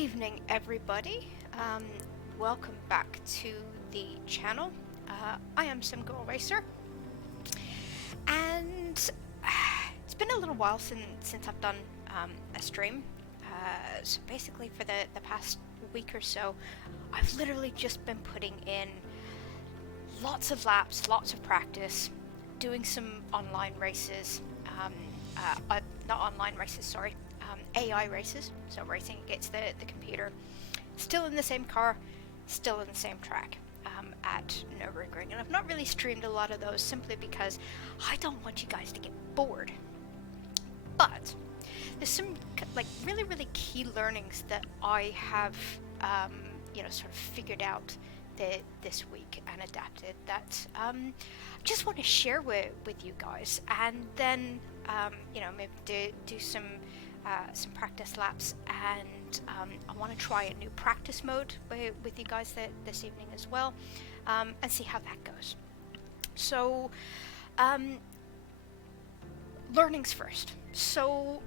evening, everybody. Welcome back to the channel. I am Some Girl Racer, and it's been a little while since I've done a stream. So basically, for the past week or so, I've literally just been putting in lots of laps, lots of practice, doing some online races. Not online races, sorry. AI races, so racing against the computer, still in the same car, still in the same track at Nürburgring. And I've not really streamed a lot of those simply because I don't want you guys to get bored. But there's some really key learnings that I have sort of figured out this week and adapted that I just want to share with you guys, and then maybe do some practice laps, and I want to try a new practice mode with you guys this evening as well, and see how that goes. So learnings first. So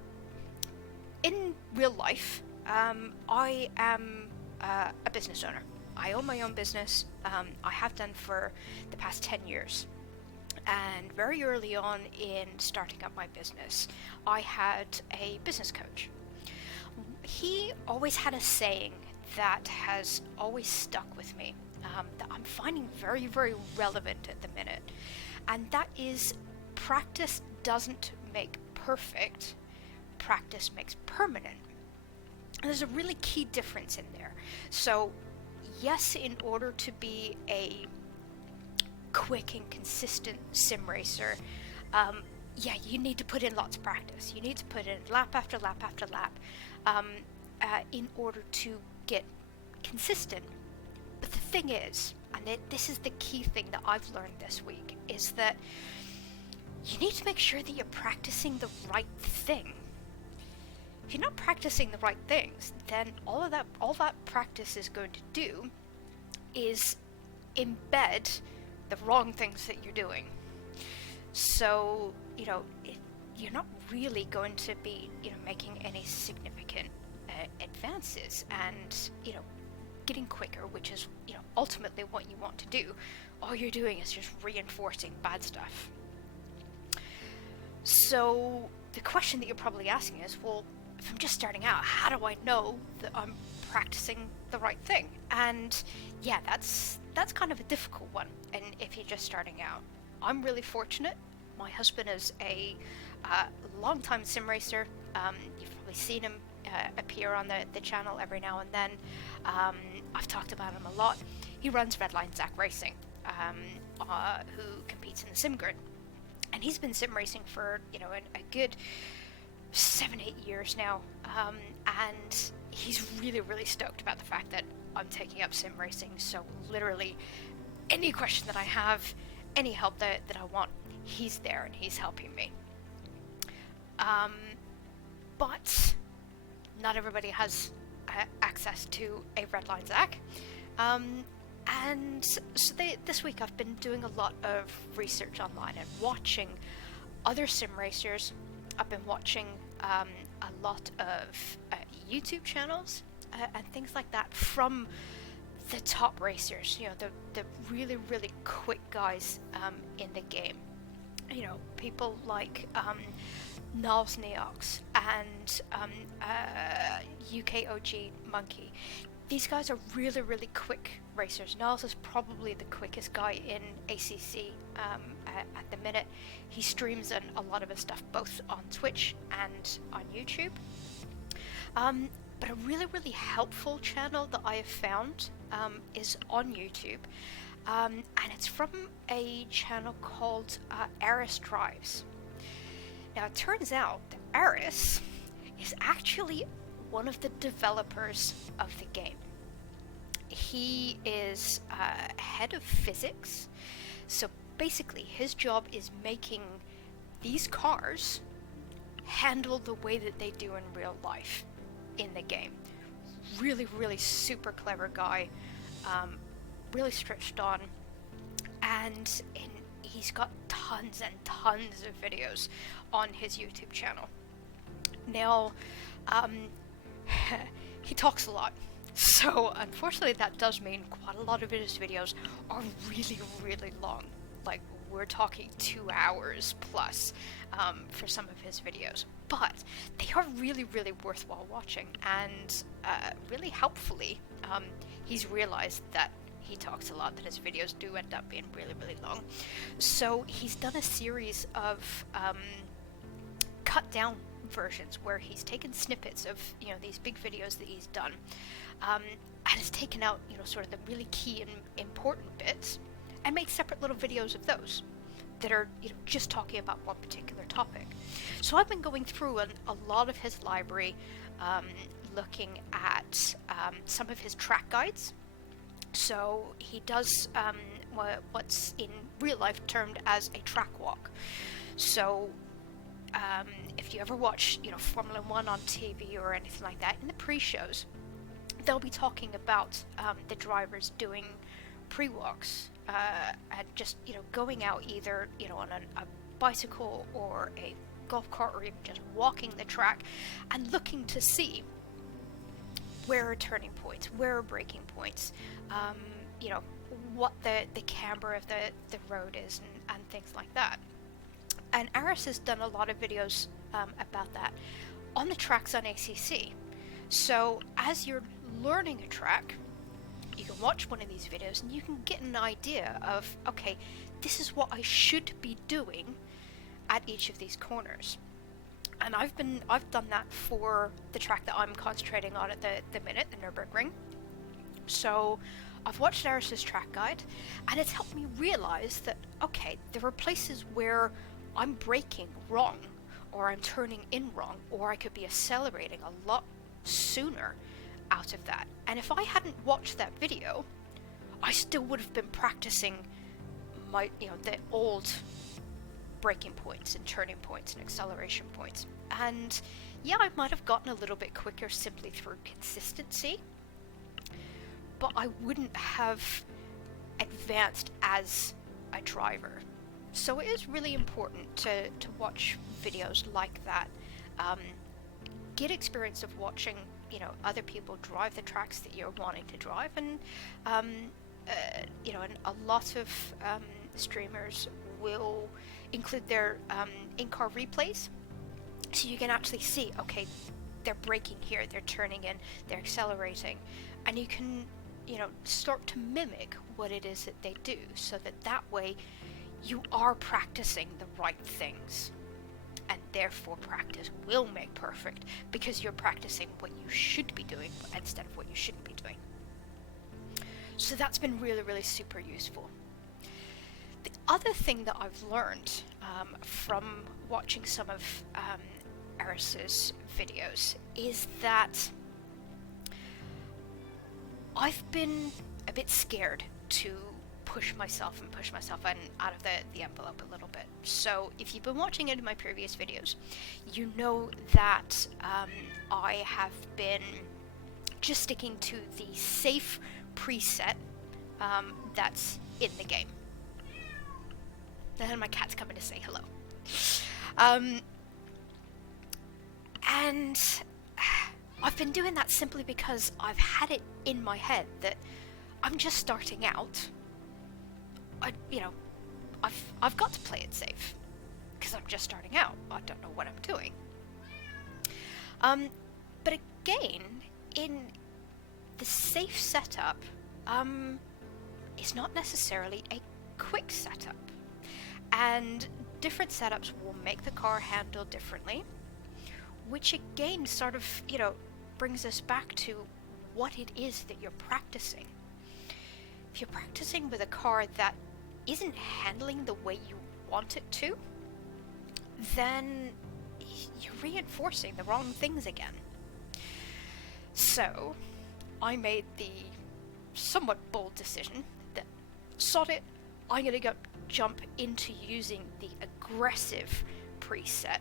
in real life, I am a business owner. I own my own business. I have done for the past 10 years. And very early on in starting up my business, I had a business coach. He always had a saying that has always stuck with me, that I'm finding very, very relevant at the minute. And that is, practice doesn't make perfect, practice makes permanent. And there's a really key difference in there. So yes, in order to be a quick and consistent sim racer, you need to put in lots of practice. You need to put in lap after lap after lap in order to get consistent. But the thing is, and this is the key thing that I've learned this week, is that you need to make sure that you're practicing the right thing. If you're not practicing the right things, then all that practice is going to do is embed the wrong things that you're doing. So, you're not really going to be, making any significant advances and, getting quicker, which is, ultimately what you want to do. All you're doing is just reinforcing bad stuff. So the question that you're probably asking is, well, if I'm just starting out, how do I know that I'm practicing the right thing? And yeah, that's kind of a difficult one. And if you're just starting out, I'm really fortunate. My husband is a long-time sim racer. You've probably seen him appear on the channel every now and then. I've talked about him a lot. He runs Redline Zach Racing, who competes in the sim grid. And he's been sim racing for, a good 7-8 years now, and he's really stoked about the fact that I'm taking up sim racing. So literally any question that I have, any help that I want, he's there and he's helping me. But not everybody has access to a Redline Zach, and so this week I've been doing a lot of research online and watching other sim racers. I've been watching a lot of YouTube channels and things like that from the top racers, the really quick guys in the game. People like Niles Neox and UKOG Monkey. These guys are really quick racers. Niles is probably the quickest guy in ACC at the minute. He streams a lot of his stuff both on Twitch and on YouTube. But a really helpful channel that I have found is on YouTube. And it's from a channel called Eris Drives. Now it turns out that Eris is actually one of the developers of the game. He is head of physics, so basically his job is making these cars handle the way that they do in real life in the game. Really super clever guy, really stretched on, and he's got tons and tons of videos on his YouTube channel. Now, he talks a lot. So unfortunately that does mean quite a lot of his videos are really, really long. Like, we're talking 2 hours plus for some of his videos. But they are really, really worthwhile watching, and really helpfully, he's realized that he talks a lot, that his videos do end up being really, really long. So he's done a series of cut down versions where he's taken snippets of, you know, these big videos that he's done, and has taken out, you know, sort of the really key and important bits, and made separate little videos of those that are, you know, just talking about one particular topic. So I've been going through a lot of his library, looking at some of his track guides. So he does what's in real life termed as a track walk. So if you ever watch, you know, Formula One on TV or anything like that, in the pre-shows, they'll be talking about the drivers doing pre-walks, and just, you know, going out either, you know, on a bicycle or a golf cart, or even just walking the track and looking to see where are turning points, where are braking points, you know, what the camber of the road is, and things like that. And Eris has done a lot of videos about that on the tracks on ACC. So as you're learning a track, you can watch one of these videos and you can get an idea of, okay, this is what I should be doing at each of these corners. And I've done that for the track that I'm concentrating on at the minute, the Nürburgring. So I've watched Eris's track guide, and it's helped me realize that, okay, there are places where I'm braking wrong, or I'm turning in wrong, or I could be accelerating a lot sooner out of that. And if I hadn't watched that video, I still would have been practicing my, you know, the old braking points and turning points and acceleration points. And yeah, I might have gotten a little bit quicker simply through consistency, but I wouldn't have advanced as a driver. So it is really important to watch videos like that. Get experience of watching, you know, other people drive the tracks that you're wanting to drive, and you know, and a lot of streamers will include their in-car replays, so you can actually see, okay, they're braking here, they're turning in, they're accelerating, and you can, you know, start to mimic what it is that they do, so that way you are practicing the right things. And therefore practice will make perfect, because you're practicing what you should be doing instead of what you shouldn't be doing. So that's been really, really super useful. The other thing that I've learned from watching some of Eris's videos is that I've been a bit scared to push myself and out of the envelope a little bit. So if you've been watching any of my previous videos, you know that I have been just sticking to the safe preset that's in the game. Then my cat's coming to say hello. And I've been doing that simply because I've had it in my head that I'm just starting out. I've got to play it safe, because I'm just starting out. I don't know what I'm doing. But again, in the safe setup, is not necessarily a quick setup, and different setups will make the car handle differently, which again sort of, you know, brings us back to what it is that you're practicing. If you're practicing with a car that isn't handling the way you want it to, then you're reinforcing the wrong things again. So I made the somewhat bold decision that, sod it, I'm gonna jump into using the aggressive preset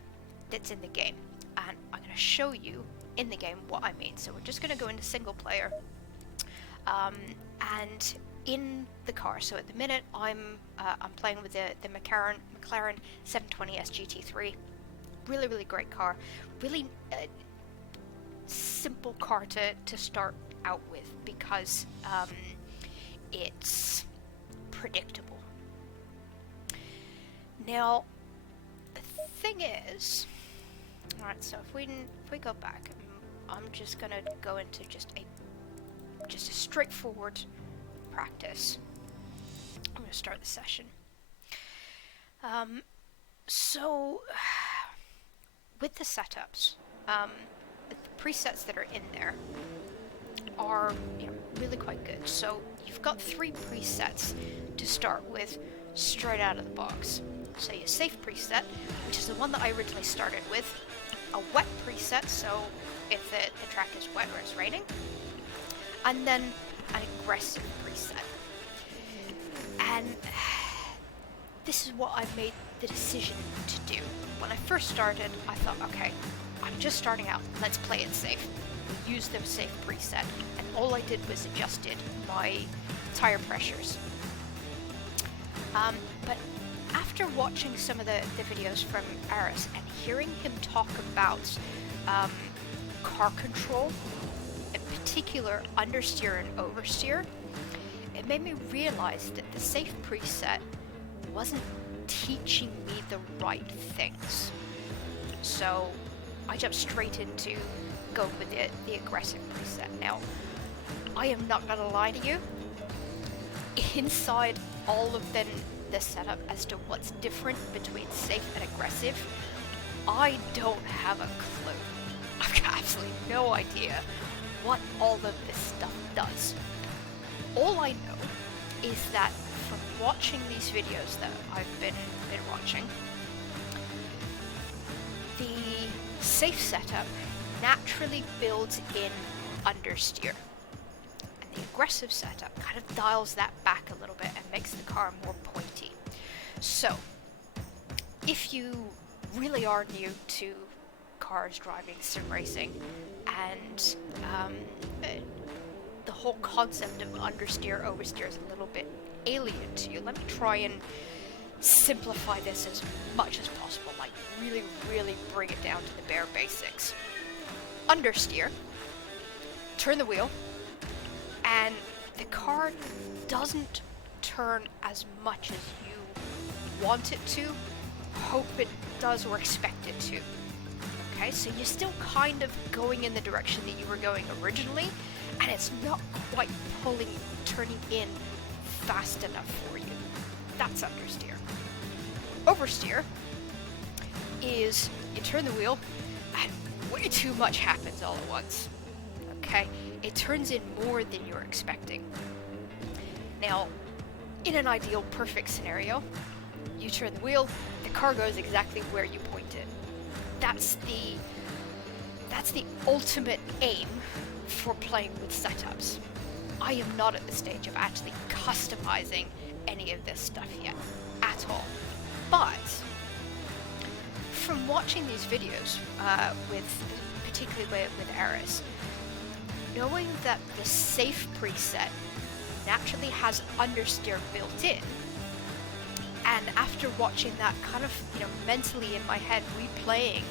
that's in the game, and I'm gonna show you in the game what I mean. So we're just gonna go into single player, and in the car. So at the minute I'm playing with the McLaren 720S GT3. Really, really great car. Really simple car to start out with because it's predictable. Now, the thing is, alright, so if we go back, I'm just gonna go into just a straightforward practice. I'm gonna start the session. So with the setups, the presets that are in there are, you know, really quite good. So you've got 3 presets to start with straight out of the box. So your safe preset, which is the one that I originally started with, a wet preset, so if the track is wet or it's raining, and then an aggressive preset. And this is what I made the decision to do. When I first started, I thought, okay, I'm just starting out, let's play it safe. Use the safe preset, and all I did was adjusted my tire pressures. But after watching some of the videos from Eris and hearing him talk about car control, in particular understeer and oversteer, it made me realize that the safe preset wasn't teaching me the right things. So I jumped straight into going with the aggressive preset. Now, I am not gonna lie to you, inside all of the setup as to what's different between safe and aggressive, I don't have a clue. I've got absolutely no idea what all of this stuff does. All I know is that from watching these videos that I've been watching, the safe setup naturally builds in understeer. And the aggressive setup kind of dials that back a little bit and makes the car more pointy. So, if you really are new to cars, driving, sim racing, and the whole concept of understeer, oversteer is a little bit alien to you, let me try and simplify this as much as possible, like really, really bring it down to the bare basics. Understeer, turn the wheel, and the car doesn't turn as much as you want it to, hope it does, or expect it to. Okay, so you're still kind of going in the direction that you were going originally, and it's not quite turning in fast enough for you. That's understeer. Oversteer is you turn the wheel and way too much happens all at once. Okay, it turns in more than you're expecting. Now, in an ideal perfect scenario, you turn the wheel, the car goes exactly where you point it. That's the ultimate aim for playing with setups. I am not at the stage of actually customizing any of this stuff yet, at all. But from watching these videos, particularly with Eris, knowing that the safe preset naturally has understeer built in, and after watching that, kind of, mentally in my head replaying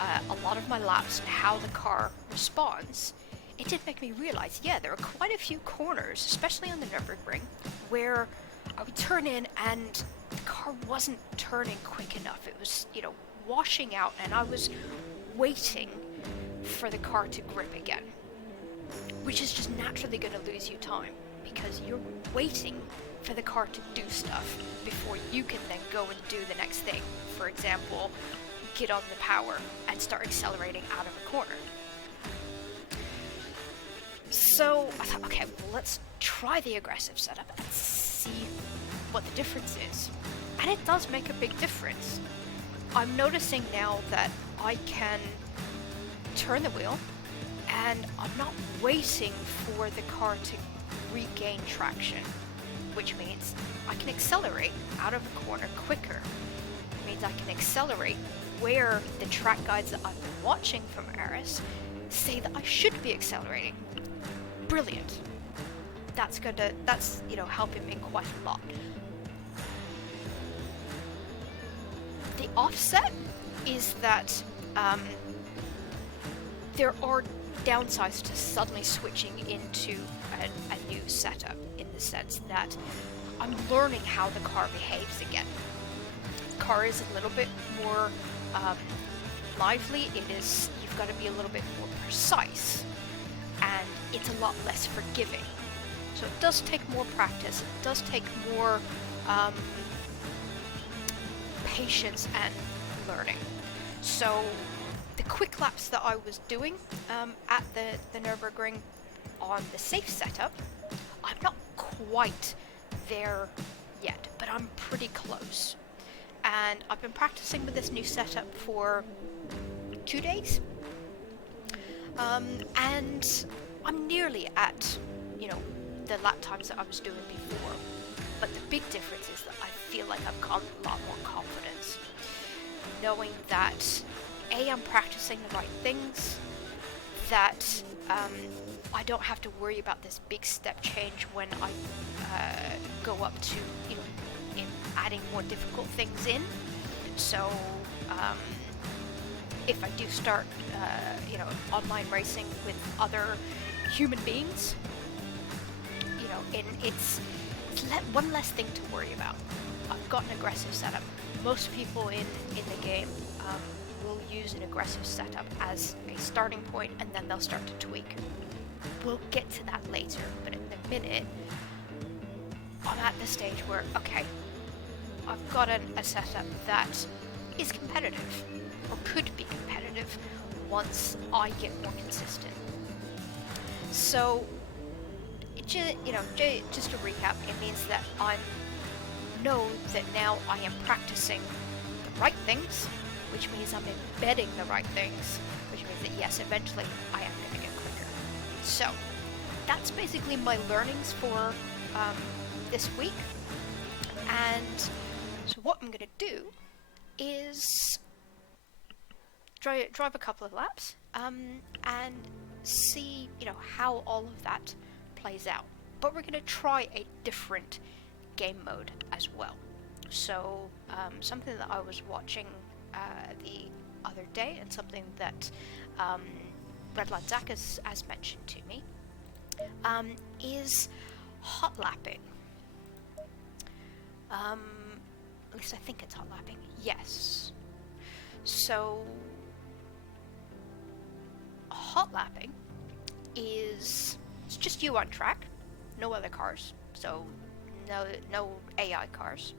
a lot of my laps and how the car responds, it did make me realize, yeah, there are quite a few corners, especially on the Nürburgring, where I would turn in and the car wasn't turning quick enough. It was, washing out, and I was waiting for the car to grip again, which is just naturally going to lose you time, because you're waiting for the car to do stuff before you can then go and do the next thing. For example, get on the power and start accelerating out of a corner. So I thought, okay, well, let's try the aggressive setup and see what the difference is. And it does make a big difference. I'm noticing now that I can turn the wheel and I'm not waiting for the car to regain traction, which means I can accelerate out of a corner quicker. It means I can accelerate where the track guides that I've been watching from Eris say that I should be accelerating. Brilliant. That's helping me quite a lot. The offset is that there are downsides to suddenly switching into a new setup, in the sense that I'm learning how the car behaves again. The car is a little bit more lively. You've got to be a little bit more precise, and it's a lot less forgiving. So it does take more practice, it does take more patience and learning. So the quick laps that I was doing at the Nürburgring on the safe setup, I'm not quite there yet, but I'm pretty close. And I've been practicing with this new setup for 2 days. And I'm nearly at, the lap times that I was doing before. But the big difference is that I feel like I've got a lot more confidence, knowing that I'm practicing the right things, that I don't have to worry about this big step change when I go up to, in adding more difficult things in. So if I do start, online racing with other human beings, it's one less thing to worry about. I've got an aggressive setup. Most people in the game will use an aggressive setup as a starting point, and then they'll start to tweak. We'll get to that later, but in the minute, I'm at the stage where, okay, I've got a setup that is competitive, or could be competitive, once I get more consistent. So, just to recap, it means that I know that now I am practicing the right things, which means I'm embedding the right things, which means that yes, eventually I am going to get quicker. So that's basically my learnings for this week. And so what I'm going to do is drive a couple of laps and see, how all of that plays out. But we're going to try a different game mode as well. So something that I was watching the other day, and something that Redline Zach has mentioned to me, is Hotlapping. At least I think it's Hotlapping. Yes. So Hotlapping is, it's just you on track, no other cars, so no AI cars.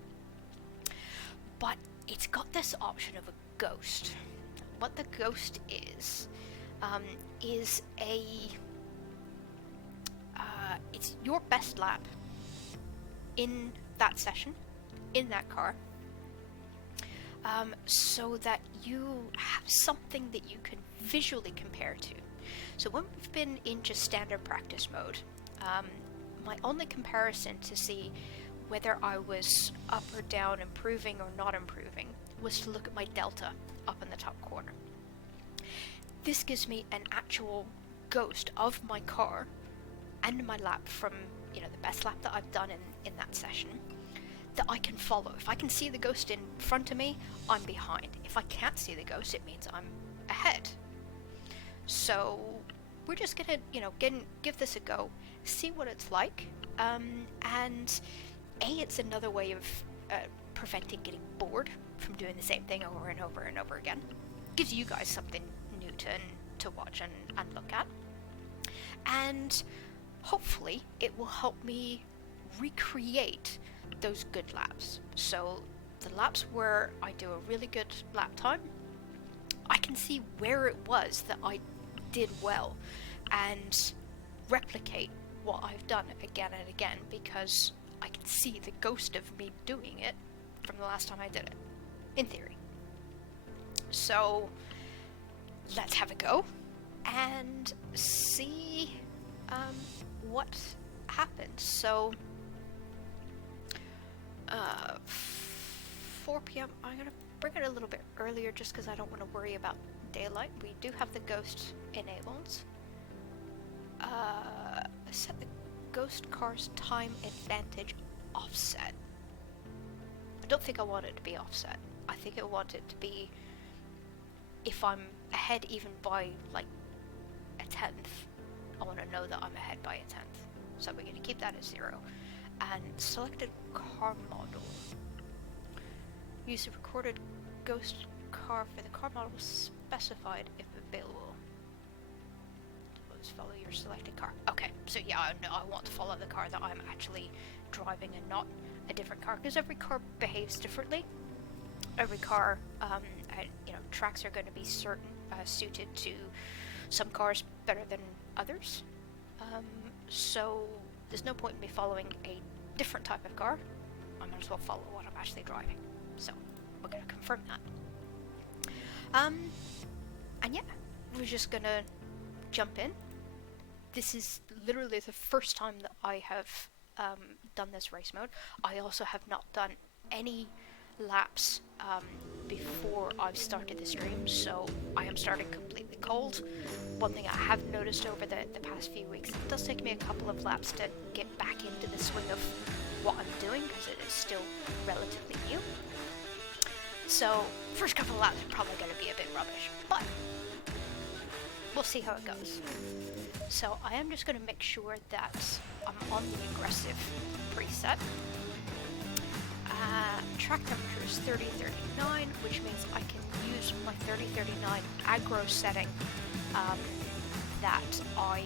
But it's got this option of a ghost. What the ghost is it's your best lap in that session, in that car, so that you have something that you can visually compare to. So when we've been in just standard practice mode, my only comparison to see whether I was up or down, improving or not improving, was to look at my delta up in the top corner. This gives me an actual ghost of my car and my lap from, the best lap that I've done in that session, that I can follow. If I can see the ghost in front of me, I'm behind. If I can't see the ghost, it means I'm ahead. So we're just gonna, give this a go, see what it's like, and it's another way of preventing getting bored from doing the same thing over and over and over again. Gives you guys something new to watch and look at, and hopefully it will help me recreate those good laps. So the laps where I do a really good lap time, I can see where it was that I did well and replicate what I've done again and again, because I can see the ghost of me doing it from the last time I did it, in theory. So let's have a go and see what happens. So 4 p.m. I'm gonna bring it a little bit earlier just because I don't want to worry about daylight. We do have the ghost enabled. Set the ghost car's time advantage offset. I don't think I want it to be offset. I think I want it to be, if I'm ahead even by like a a tenth, I want to know that I'm ahead by a tenth. So we're going to keep that as 0. And select a car model. Use a recorded ghost car for the car model specified if available. Let's follow your selected car. Okay, so yeah, I want to follow the car that I'm actually driving and not a different car, because every car behaves differently. Every car, tracks are going to be suited to some cars better than others. So there's no point in me following a different type of car. I might as well follow what I'm actually driving. So we're going to confirm that. And yeah, we're just going to jump in. This is literally the first time that I have done this race mode. I also have not done any laps before I've started the stream, so I am starting completely cold. One thing I have noticed over the past few weeks, it does take me a couple of laps to get back into the swing of what I'm doing, because it is still relatively new. So first couple of laps are probably going to be a bit rubbish, but we'll see how it goes. So I am just going to make sure that I'm on the aggressive preset. Track temperature is 30-39, which means I can use my 30-39 aggro setting that I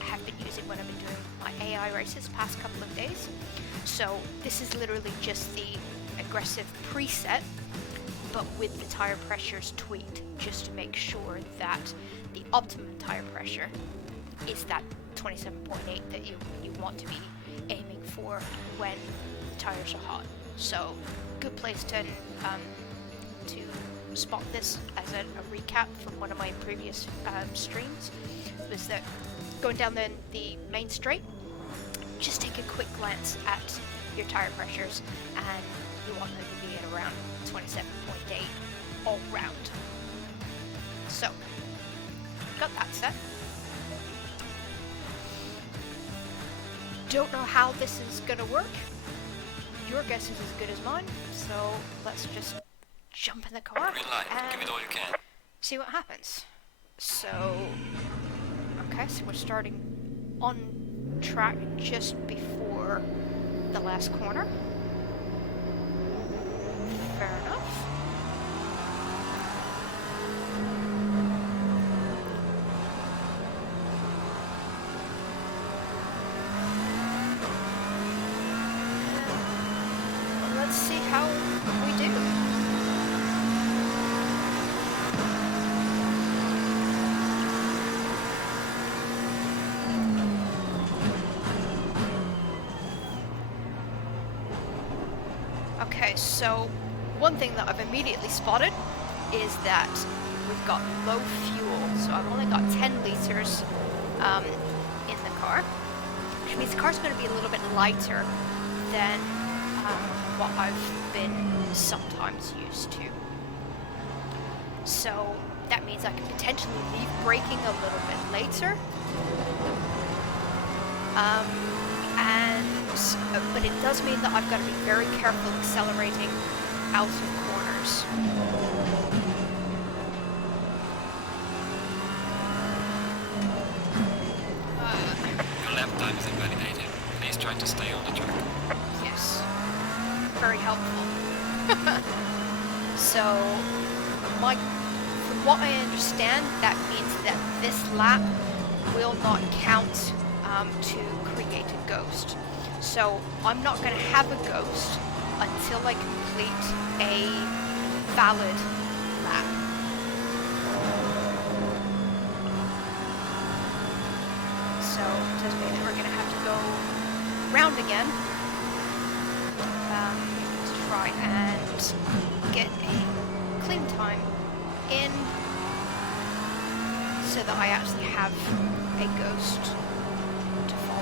have been using when I've been doing my AI races past couple of days. So this is literally just the aggressive preset, but with the tire pressures tweaked, just to make sure that the optimum tire pressure is that 27.8 that you want to be aiming for when the tires are hot. So good place to spot this as a recap from one of my previous streams was that going down the main straight, just take a quick glance at your tire pressures and you want them to be at around 27.8 all round. So got that set. Don't know how this is gonna work. Your guess is as good as mine, so let's just jump in the car and give it all you can. See what happens. So, okay, so we're starting on track just before the last corner. Fair enough. Let's see how we do. Okay, so one thing that I've immediately spotted is that we've got low fuel, so I've only got 10 liters in the car, which means the car's going to be a little bit lighter than what I've been sometimes used to. So that means I can potentially leave braking a little bit later. But it does mean that I've got to be very careful accelerating out of corners. Your lap time is invalidated. Please try to stay on the track. Yes. Very helpful. So, from what I understand, that means that this lap will not count to create a ghost. So I'm not going to have a ghost until I complete a valid lap. So it does mean that we're going to have to go round again to try and get a clean time in so that I actually have a ghost to follow.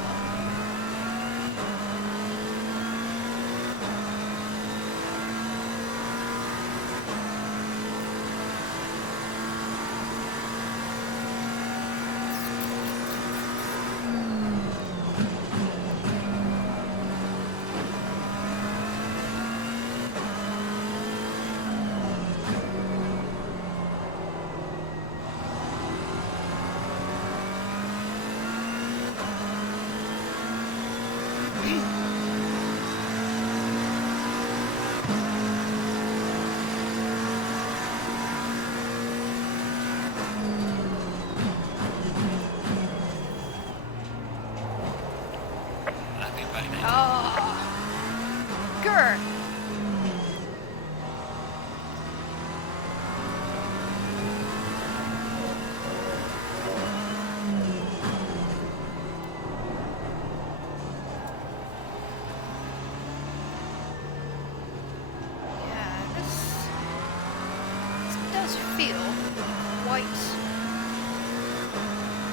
does feel quite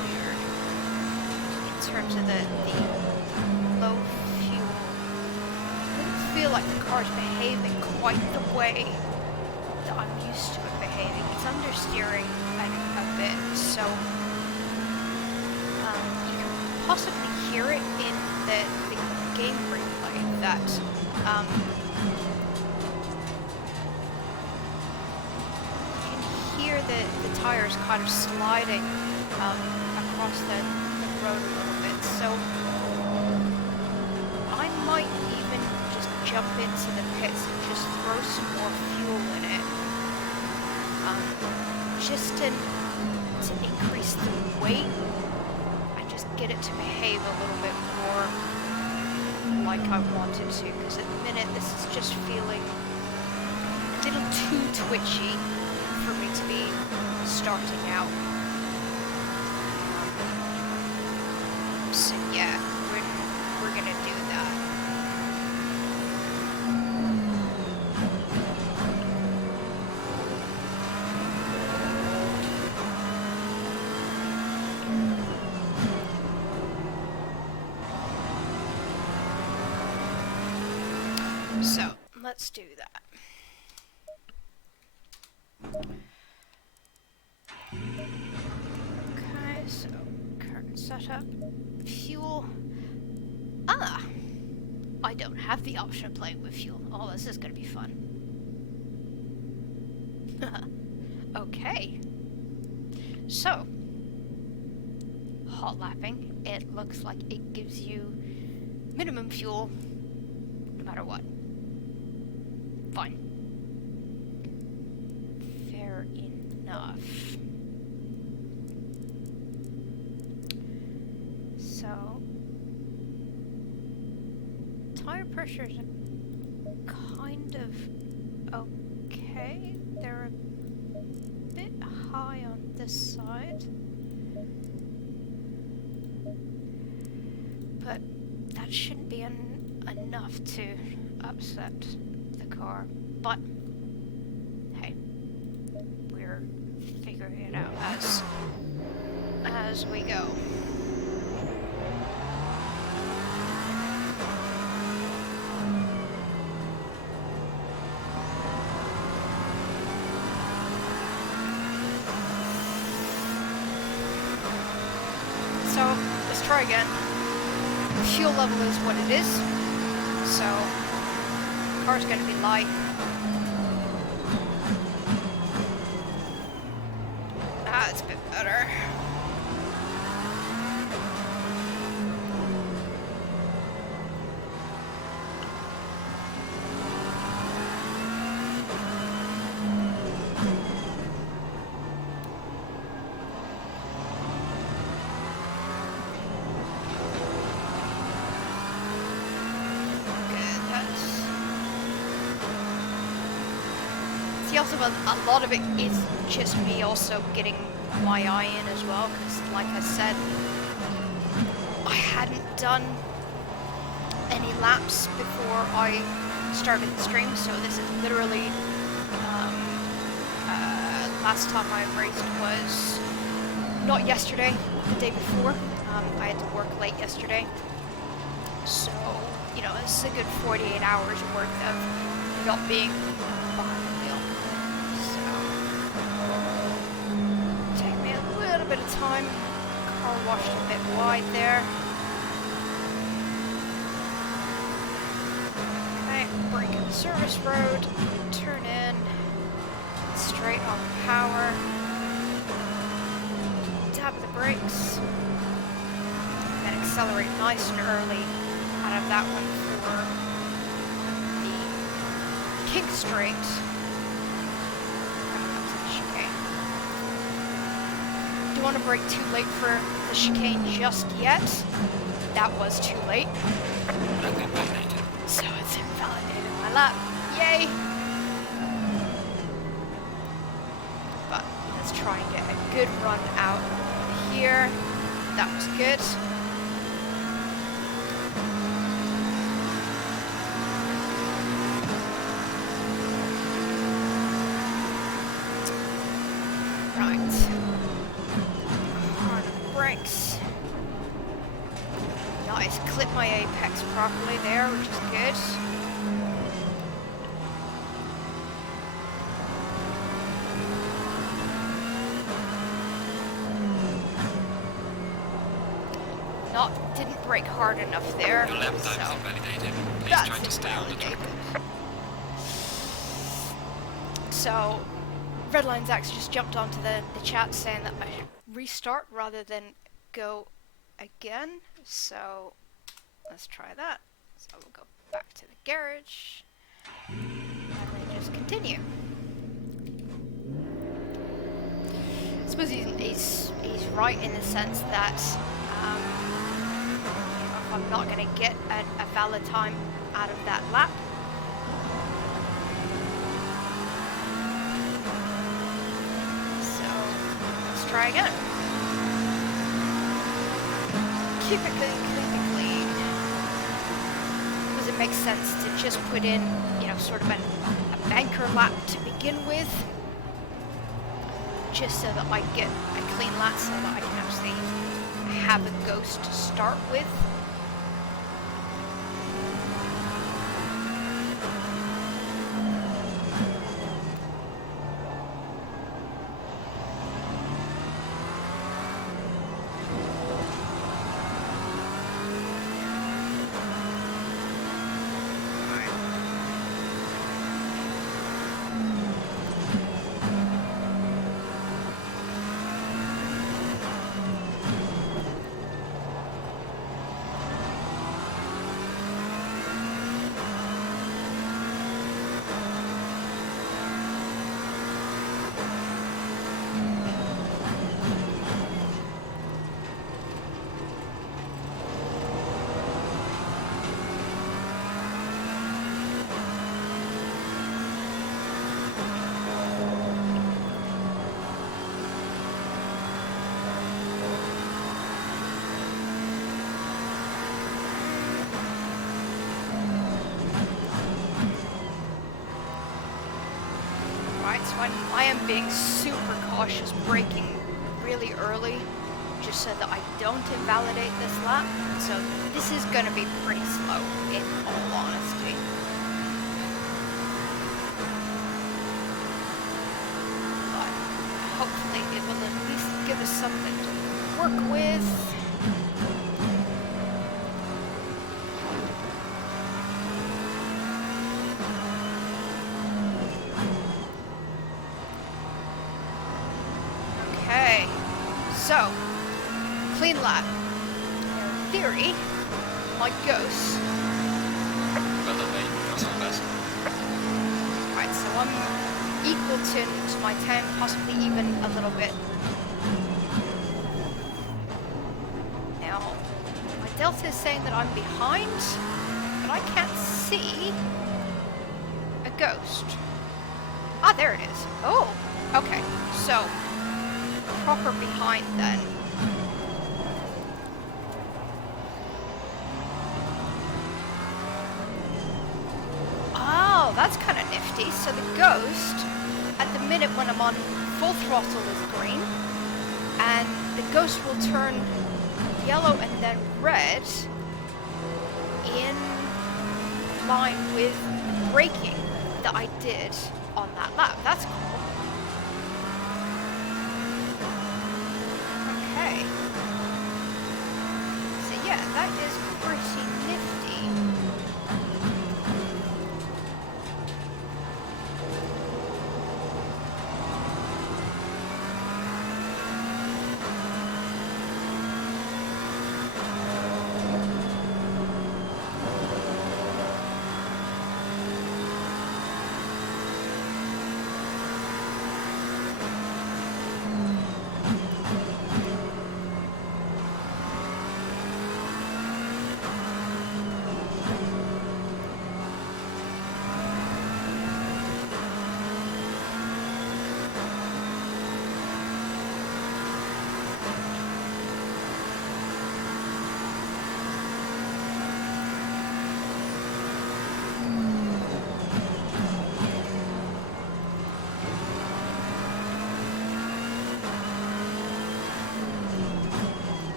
weird in terms of the low fuel. It doesn't feel like the car's behaving quite the way that I'm used to it behaving. It's understeering a bit, so you can possibly hear it in the game replay that you can hear the tires kind of sliding across the road a little bit, so I might even just jump into the pits and just throw some more fuel in it, just to increase the weight and just get it to behave a little bit more like I want it to, because at the minute this is just feeling a little too twitchy for me to be starting out. So yeah, we're gonna do that. So, let's do that. Okay, so current setup. Fuel. Ah! I don't have the option of playing with fuel. Oh, this is gonna be fun. Okay. So, hotlapping. It looks like it gives you minimum fuel no matter what. Fine. Fair enough. So, tire pressures are kind of okay. They're a bit high on this side, but that shouldn't be enough to upset the car. But hey, we're figuring it out as we go. So, let's try again. Fuel level is what it is, so the car's gonna be light. Ah, it's a bit better. Also, a lot of it is just me also getting my eye in as well, because like I said, I hadn't done any laps before I started the stream, so this is literally last time I raced was not yesterday, the day before. I had to work late yesterday, so you know, this is a good 48 hours worth of not being behind the wheel. Bit of time. Car washed a bit wide there. Okay, brake in the service road. Turn in. Straight on power. Tap the brakes. Then accelerate nice and early out of that one for the kick straight. Want to brake too late for the chicane just yet. That was too late. So it's invalidated my lap. Yay! But let's try and get a good run out here. That was good. my apex properly there, which is good. Didn't brake hard enough there. Your lap time is invalidated. Please That's try to stay on the track. So, Redline's actually just jumped onto the chat saying that I should restart rather than go again. So, let's try that. So we'll go back to the garage and then just continue. I suppose he's right in the sense that if I'm not going to get a valid time out of that lap, so let's try again. Keep it clean. Because it makes sense to just put in, you know, sort of a banker lap to begin with, just so that I get a clean lap so that I can actually have a ghost to start with. I am being super cautious, braking really early, just so that I don't invalidate this lap. So this is going to be pretty slow, in all honesty. But hopefully it will at least give us something to work with. So, clean lap. In theory, my ghost. Well done, mate. That was my best. Right, so I'm equal to my 10, possibly even a little bit. Now, my delta is saying that I'm behind, but I can't see a ghost. Ah, there it is. Oh, okay. So, proper behind then. Oh, that's kind of nifty. So the ghost, at the minute when I'm on full throttle, is green, and the ghost will turn yellow and then red in line with the braking that I did on that lap. That's cool. So yeah, that is pretty nifty.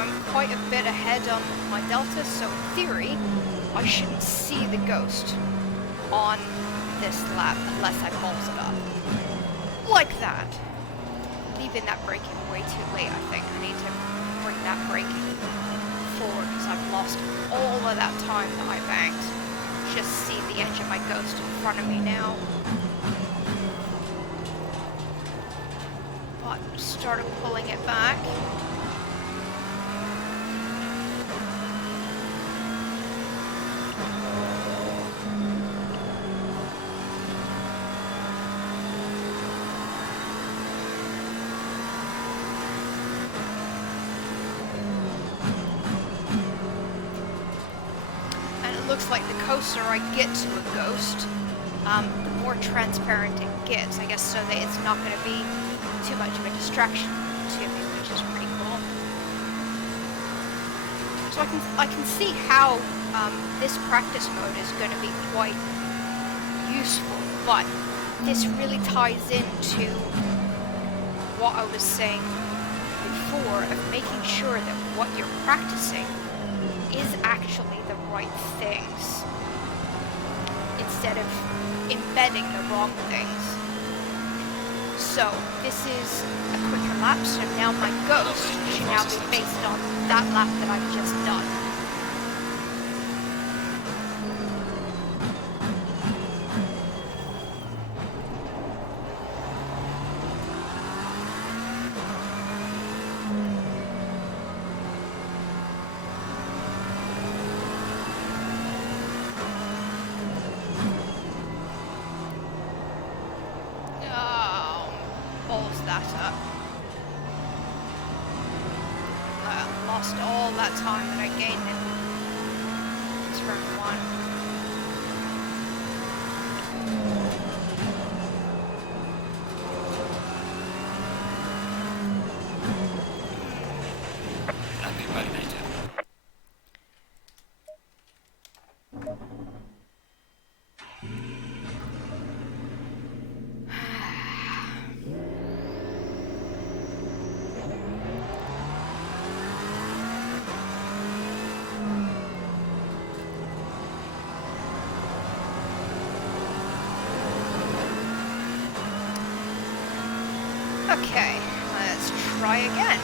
I'm quite a bit ahead on my delta, so in theory, I shouldn't see the ghost on this lap unless I balls it up. Like that. Leaving that braking way too late, I think. I need to bring that braking forward because I've lost all of that time that I banked. Just see the edge of my ghost in front of me now. But started pulling it back. Like the closer I get to a ghost, the more transparent it gets, I guess, so that it's not going to be too much of a distraction to me, which is pretty cool. So I can see how this practice mode is going to be quite useful, but this really ties into what I was saying before of making sure that what you're practicing is actually the right things instead of embedding the wrong things. So this is a quicker lap, so now my ghost should now be based on that lap that I've just done. Lost all that time that I gained in turn 1. I've been validated. Okay, let's try again.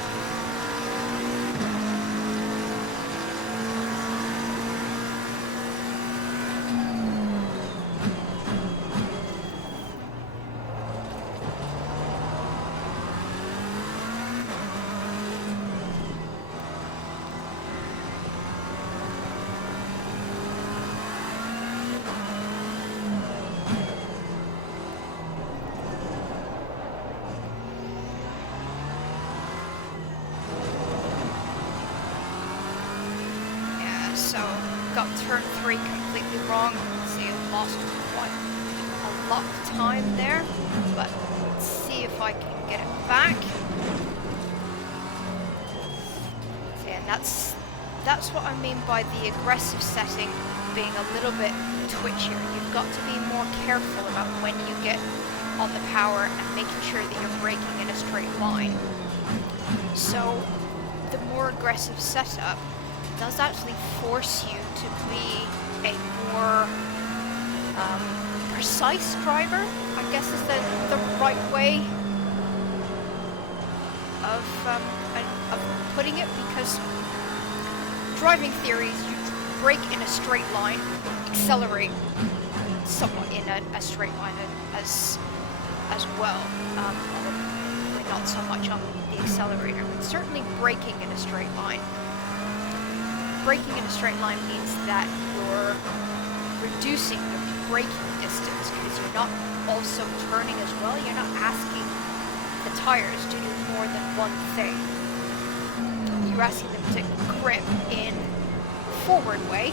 So, got turn 3 completely wrong. See, I lost quite a lot of time there, but let's see if I can get it back. See, and that's what I mean by the aggressive setting being a little bit twitchier. You've got to be more careful about when you get on the power and making sure that you're braking in a straight line. So, the more aggressive setup does actually force you to be a more precise driver, I guess is the right way of putting it, because driving theories, you brake in a straight line, accelerate somewhat in a straight line as well, although not so much on the accelerator, but certainly braking in a straight line. Braking in a straight line means that you're reducing the braking distance because you're not also turning as well. You're not asking the tires to do more than one thing. You're asking them to grip in forward way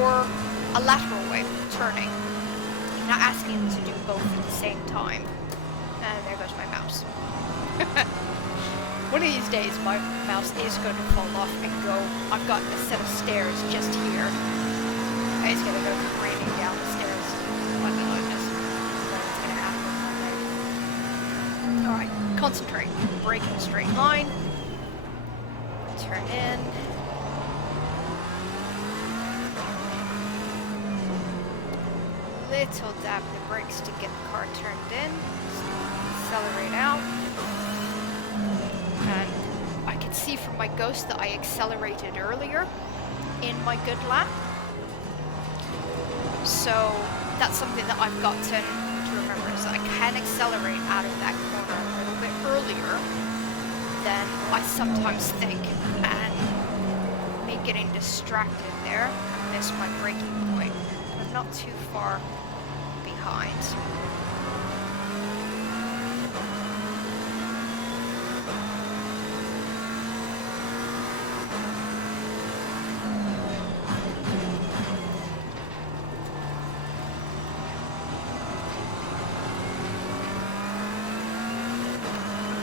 or a lateral way, turning. You're not asking them to do both at the same time. And there goes my mouse. One of these days, my mouse is going to fall off and go. I've got a set of stairs just here. And it's going to go raining down the stairs. Let me know this. What's going to happen. Alright, concentrate. Brake in a straight line. turn in. Little dab in the brakes to get the car turned in. Accelerate out. And I can see from my ghost that I accelerated earlier in my good lap. So that's something that I've got to remember, is that I can accelerate out of that corner a little bit earlier than I sometimes think. And me getting distracted there, I missed my braking point. I'm not too far behind.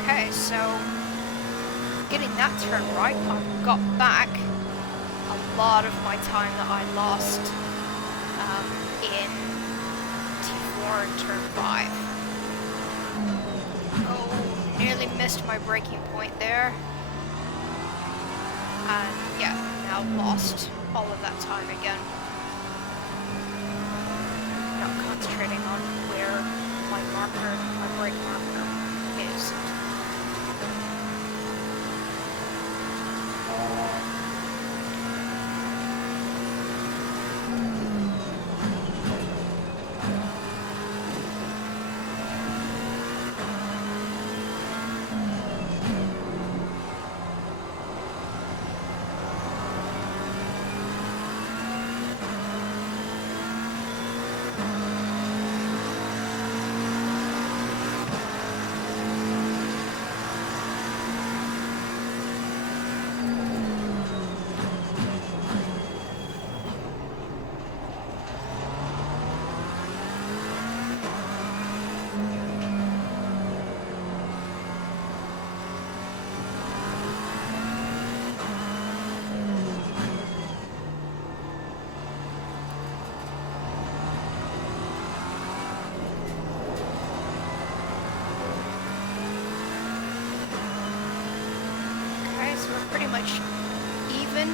Okay, so getting that turn right, I've got back a lot of my time that I lost in T4 and turn 5. Oh, nearly missed my braking point there. And yeah, now lost all of that time again. Not concentrating on where my marker, my brake marker is. So we're pretty much even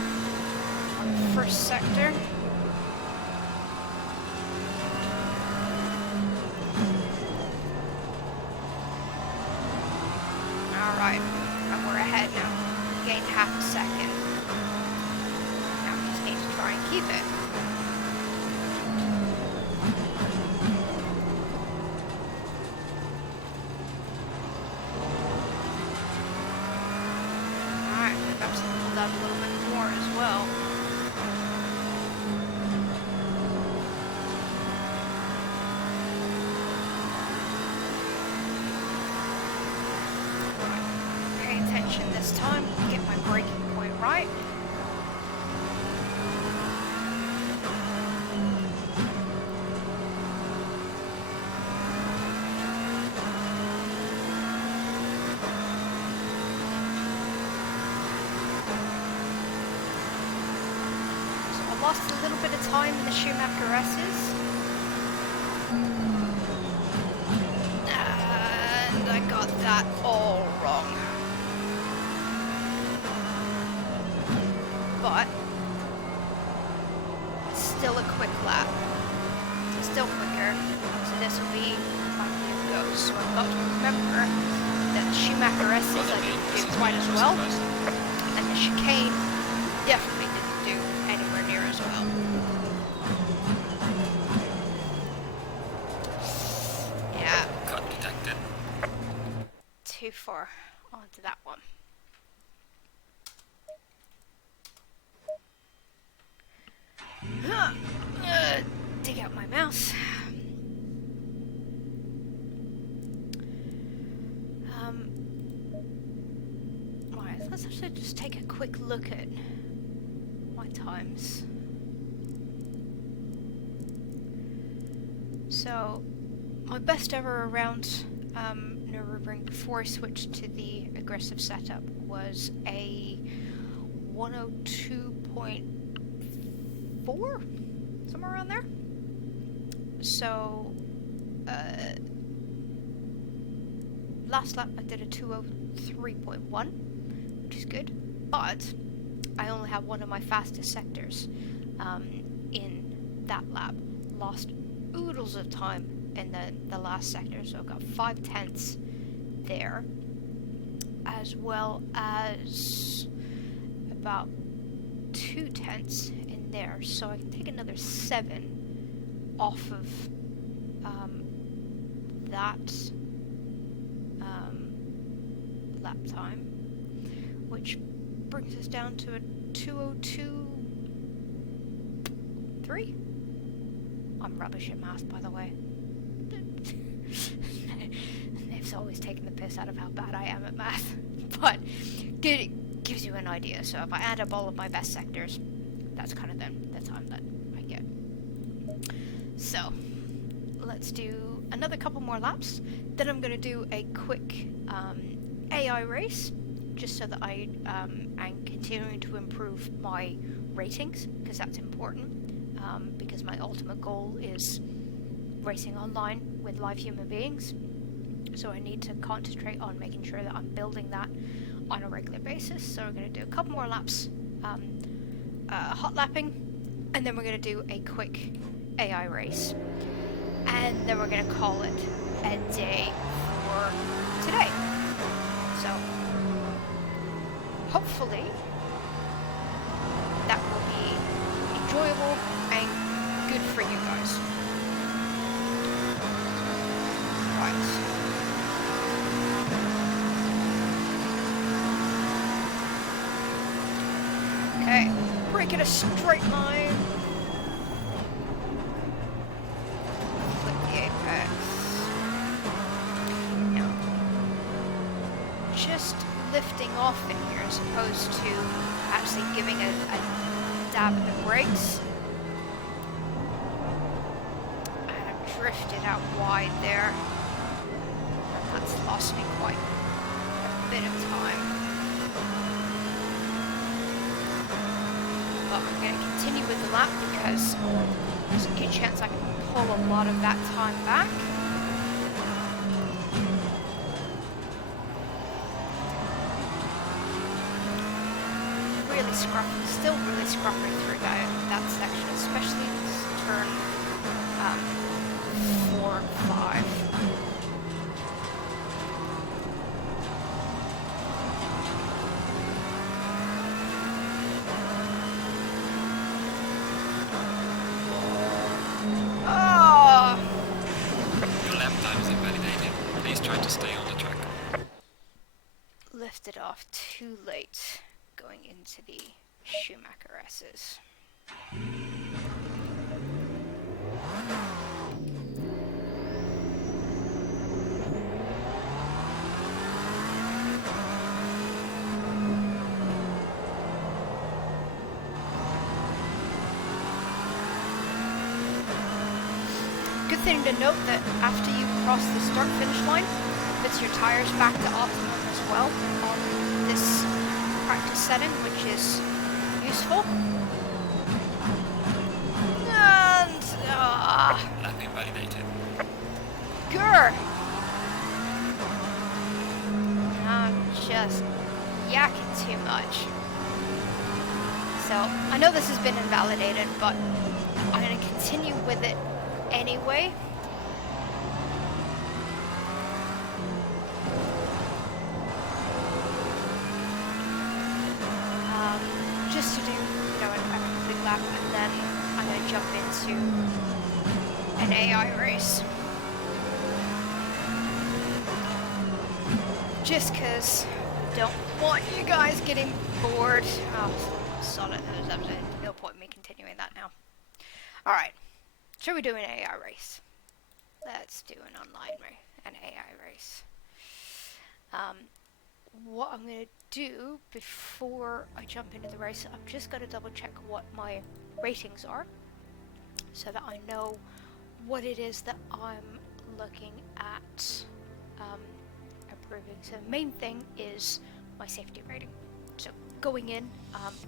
on the first sector. Alright, and we're ahead now. Gained half a second. Now we just need to try and keep it. A little bit more as well. Right. Pay attention this time. Get my braking point right. Lost a little bit of time in the Schumacher S's. And I got that all wrong. But it's still a quick lap. It's still quicker. So this will be my new go. So I've got to remember that the Schumacher S's I didn't do quite as well. And the chicane definitely didn't do anywhere near as well. Yeah. Got detected. Too far onto that one. Dig out my mouse. Right, let's actually just take a quick look at my times. So, my best ever around Nürburgring before I switched to the aggressive setup was a 102.4, somewhere around there. So, last lap I did a 203.1, which is good. but I only have one of my fastest sectors in that lab. Lost oodles of time in the last sector, so I've got 5/10 there, as well as about 2/10 in there, so I can take another 7 off of that lap time, which brings us down to a 2:02.3. I'm rubbish at math, by the way. It's always taking the piss out of how bad I am at math, but it gives you an idea. So if I add up all of my best sectors, that's kind of the time that I get. So let's do another couple more laps. Then I'm going to do a quick AI race, just so that I am continuing to improve my ratings, because that's important. Because my ultimate goal is racing online with live human beings. So I need to concentrate on making sure that I'm building that on a regular basis. So we're going to do a couple more laps, hotlapping, and then we're going to do a quick AI race. And then we're going to call it a day for today. So hopefully that will be enjoyable and good for you guys. Right. Okay, break it a straight line. Flip the apex. Now, just lifting off in here as opposed to actually giving a dab at the brakes. And I've drifted out wide there. And that's lost me quite a bit of time. But I'm going to continue with the lap because there's a good chance I can pull a lot of that time back. Really scruffy, still really scruffy through that section, especially this turn 4 and 5. Your lap time is invalidated. Please try to stay on the track. Lifted off too late going into the Schumacher S's. Good thing to note that after you cross the start-finish line, puts your tires back to optimum as well on this practice setting, which is useful. And Lap invalidated. grr! I'm just yakking too much. So I know this has been invalidated, but I'm going to continue with it anyway. Just to do, a complete lap, and then I'm going to jump into an AI race. Just because I don't want you guys getting bored. Oh, solid. There's absolutely no point in me continuing that now. Alright. Shall we do an AI race? Let's do an an AI race. What I'm going to do before I jump into the race, I'm just going to double check what my ratings are so that I know what it is that I'm looking at improving. So the main thing is my safety rating. So going in,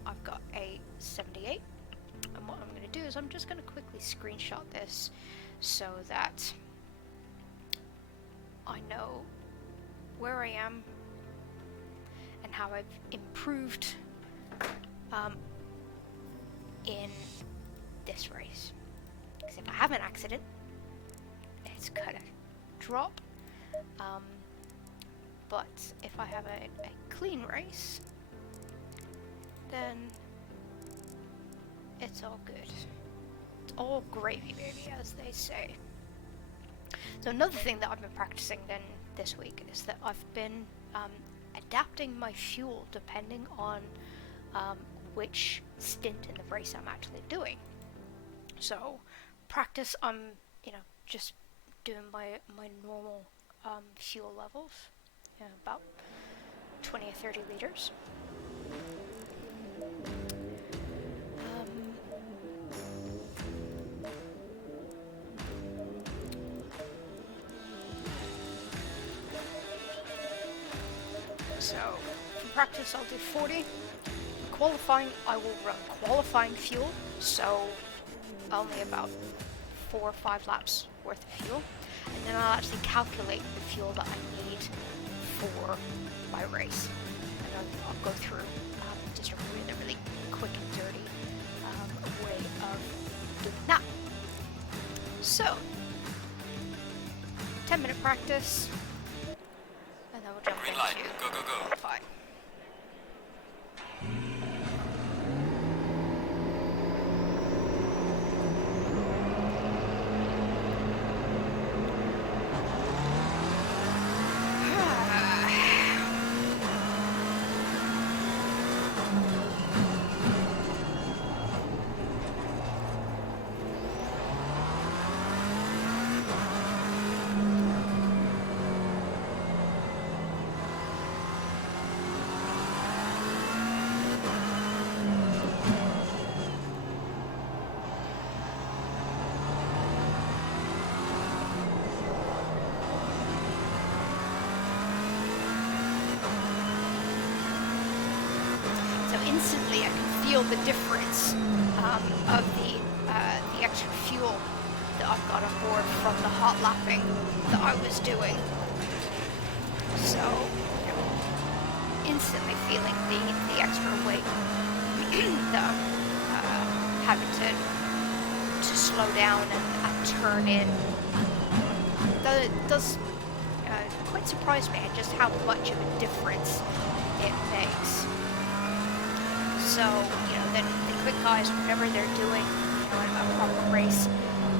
I've got a 78, and what I'm going to do is I'm just going to quickly screenshot this so that I know where I am and how I've improved in this race. Because if I have an accident, it's gonna drop. But if I have a clean race, then it's all good. It's all gravy, baby, as they say. So another thing that I've been practicing then this week is that I've been adapting my fuel depending on which stint in the race I'm actually doing. So practice, I'm just doing my normal fuel levels, about 20 or 30 liters. So for practice I'll do 40. For qualifying I will run qualifying fuel, so only about 4 or 5 laps worth of fuel, and then I'll actually calculate the fuel that I need for my race. And I'll go through just a really quick and dirty way of doing that. So 10-minute practice, and then we'll jump Green light. into Go, go, go. qualifying. Instantly, I can feel the difference of the extra fuel that I've got on board from the hotlapping that I was doing. So, instantly feeling the extra weight that I'm having to slow down and turn in. It does quite surprise me at just how much of a difference it makes. So, then the quick guys, whenever they're doing a proper race,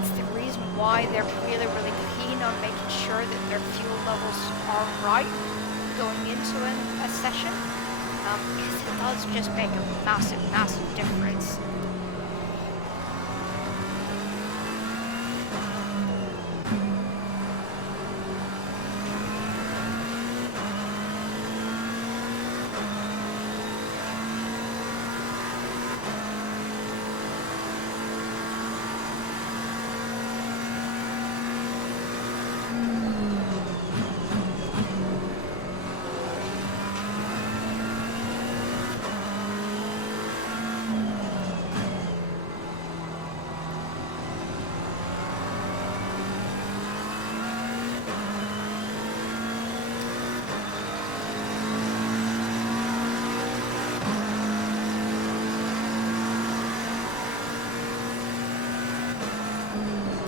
it's the reason why they're really keen on making sure that their fuel levels are right going into a session, because it does just make a massive difference.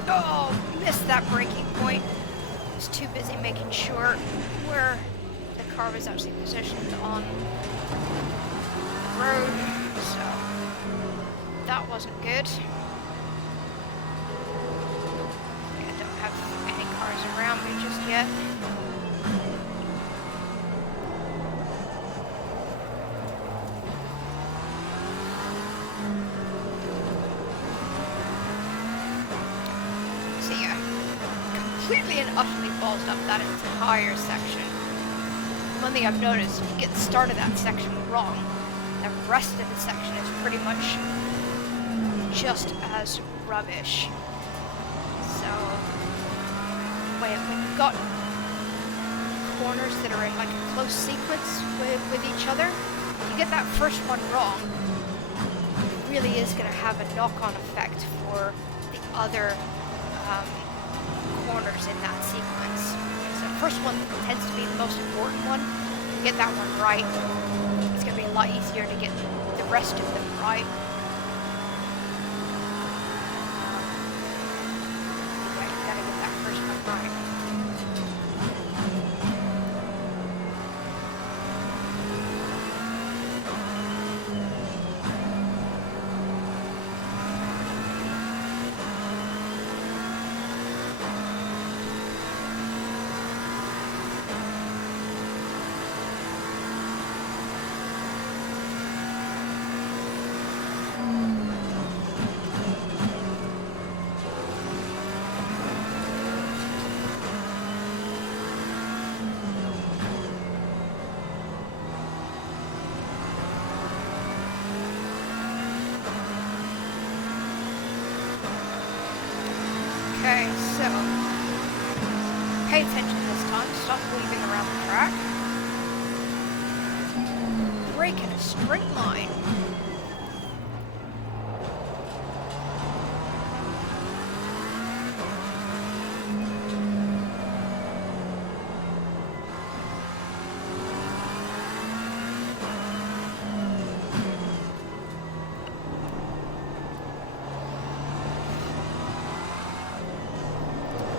Oh, missed that braking point. I was too busy making sure where the car was actually positioned on the road, so that wasn't good. I don't have any cars around me just yet. Completely and utterly balls up that entire section. One thing I've noticed, if you get the start of that section wrong, the rest of the section is pretty much just as rubbish. So, when you've got corners that are in like a close sequence with each other, if you get that first one wrong, it really is going to have a knock-on effect for the other corners in that sequence. So the first one tends to be the most important one. If you get that one right, it's going to be a lot easier to get the rest of them, right? Anyway, gotta get that first one right. Okay, so pay attention this time. Stop weaving around the track. Brake in a straight line.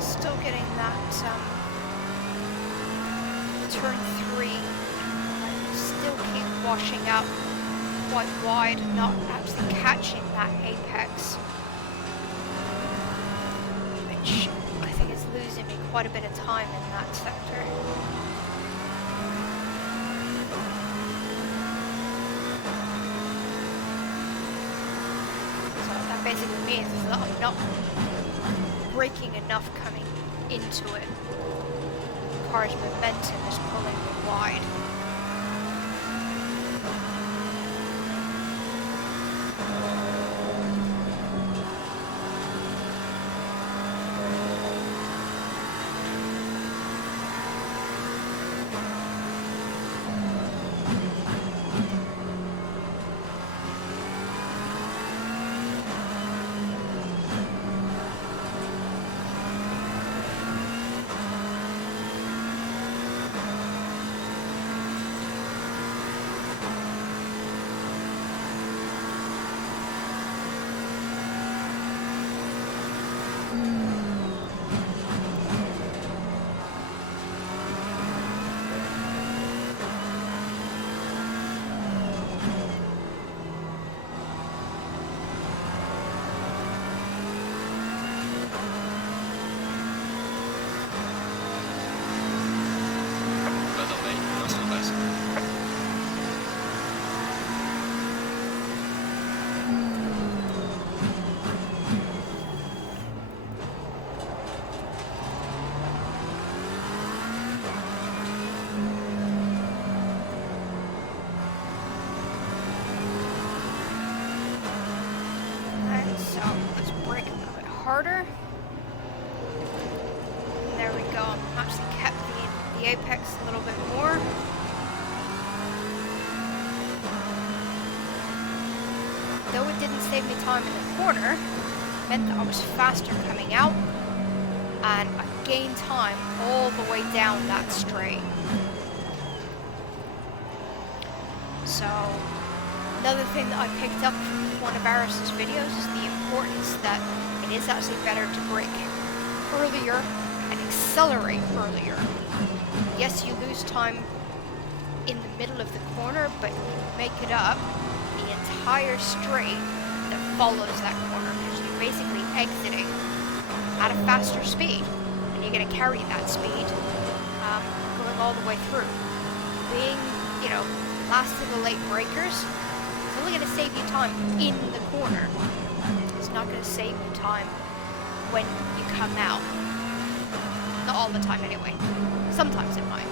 Still getting that turn 3. Still keep washing out quite wide, not actually catching that apex, which I think is losing me quite a bit of time in that sector. So that basically means is that I'm not braking enough coming into it. The car's momentum is pulling me wide. So let's brake a little bit harder. And there we go. I've actually kept the apex a little bit more. Though it didn't save me time in the corner, it meant that I was faster coming out, and I gained time all the way down that straight. So another thing that I picked up from one of Eris's videos is the importance that it is actually better to brake earlier and accelerate earlier. Yes, you lose time in the middle of the corner, but you make it up the entire straight that follows that corner, because you're basically exiting at a faster speed, and you're going to carry that speed going all the way through. Being, last of the late breakers, it's only going to save you time in the corner. It's not going to save you time when you come out. Not all the time anyway. Sometimes it might.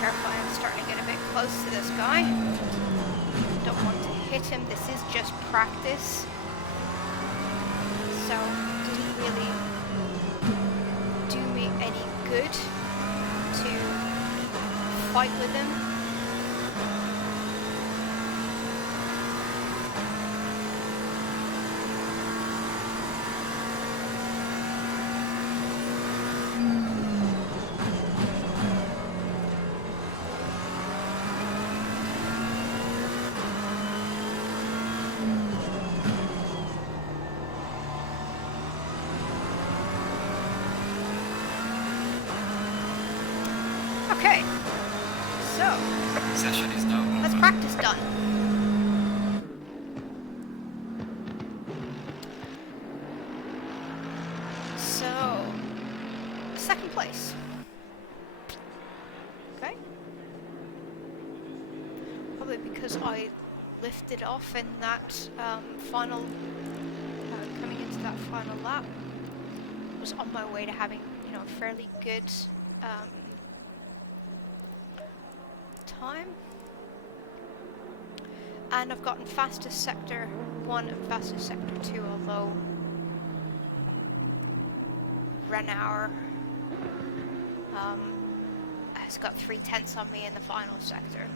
careful, I'm starting to get a bit close to this guy. Don't want to hit him, this is just practice. So, it didn't really do me any good to fight with him. Okay, so Session is now over. that's practice done. So, second place. Okay. Probably because I lifted off in that final, coming into that final lap. Was on my way to having, you know, a fairly good time, and I've gotten fastest sector 1 and fastest sector 2, although Renauer has got 3/10 on me in the final sector,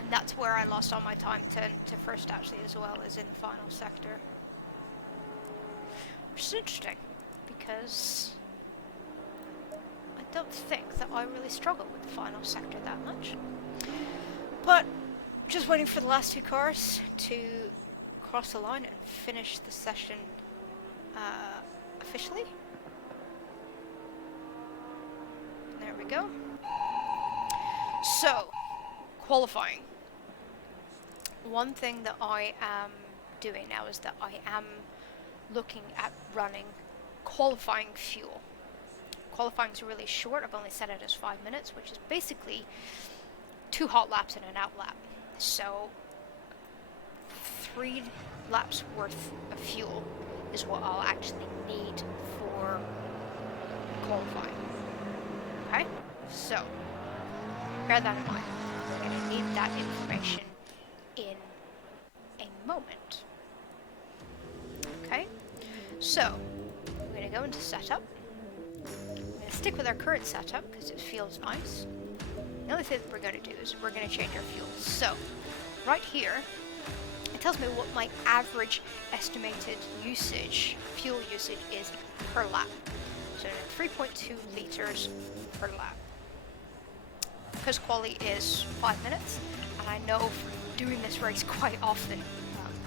and that's where I lost all my time to first actually, as well as in the final sector, which is interesting because I don't think that I really struggled with the final sector that much. But just waiting for the last 2 cars to cross the line and finish the session officially. There we go. So, qualifying. One thing that I am doing now is that I am looking at running qualifying fuel. Qualifying is really short. I've only set it as 5 minutes, which is basically 2 hot laps and an out lap. So 3 laps worth of fuel is what I'll actually need for qualifying. Okay? So bear that in mind. We're going to need that information in a moment. Okay? So we're going to go into setup. Stick with our current setup because it feels nice. The only thing that we're going to do is we're going to change our fuel. So, right here, it tells me what my average estimated usage, fuel usage, is per lap. So, 3.2 liters per lap. Because quali is 5 minutes, and I know from doing this race quite often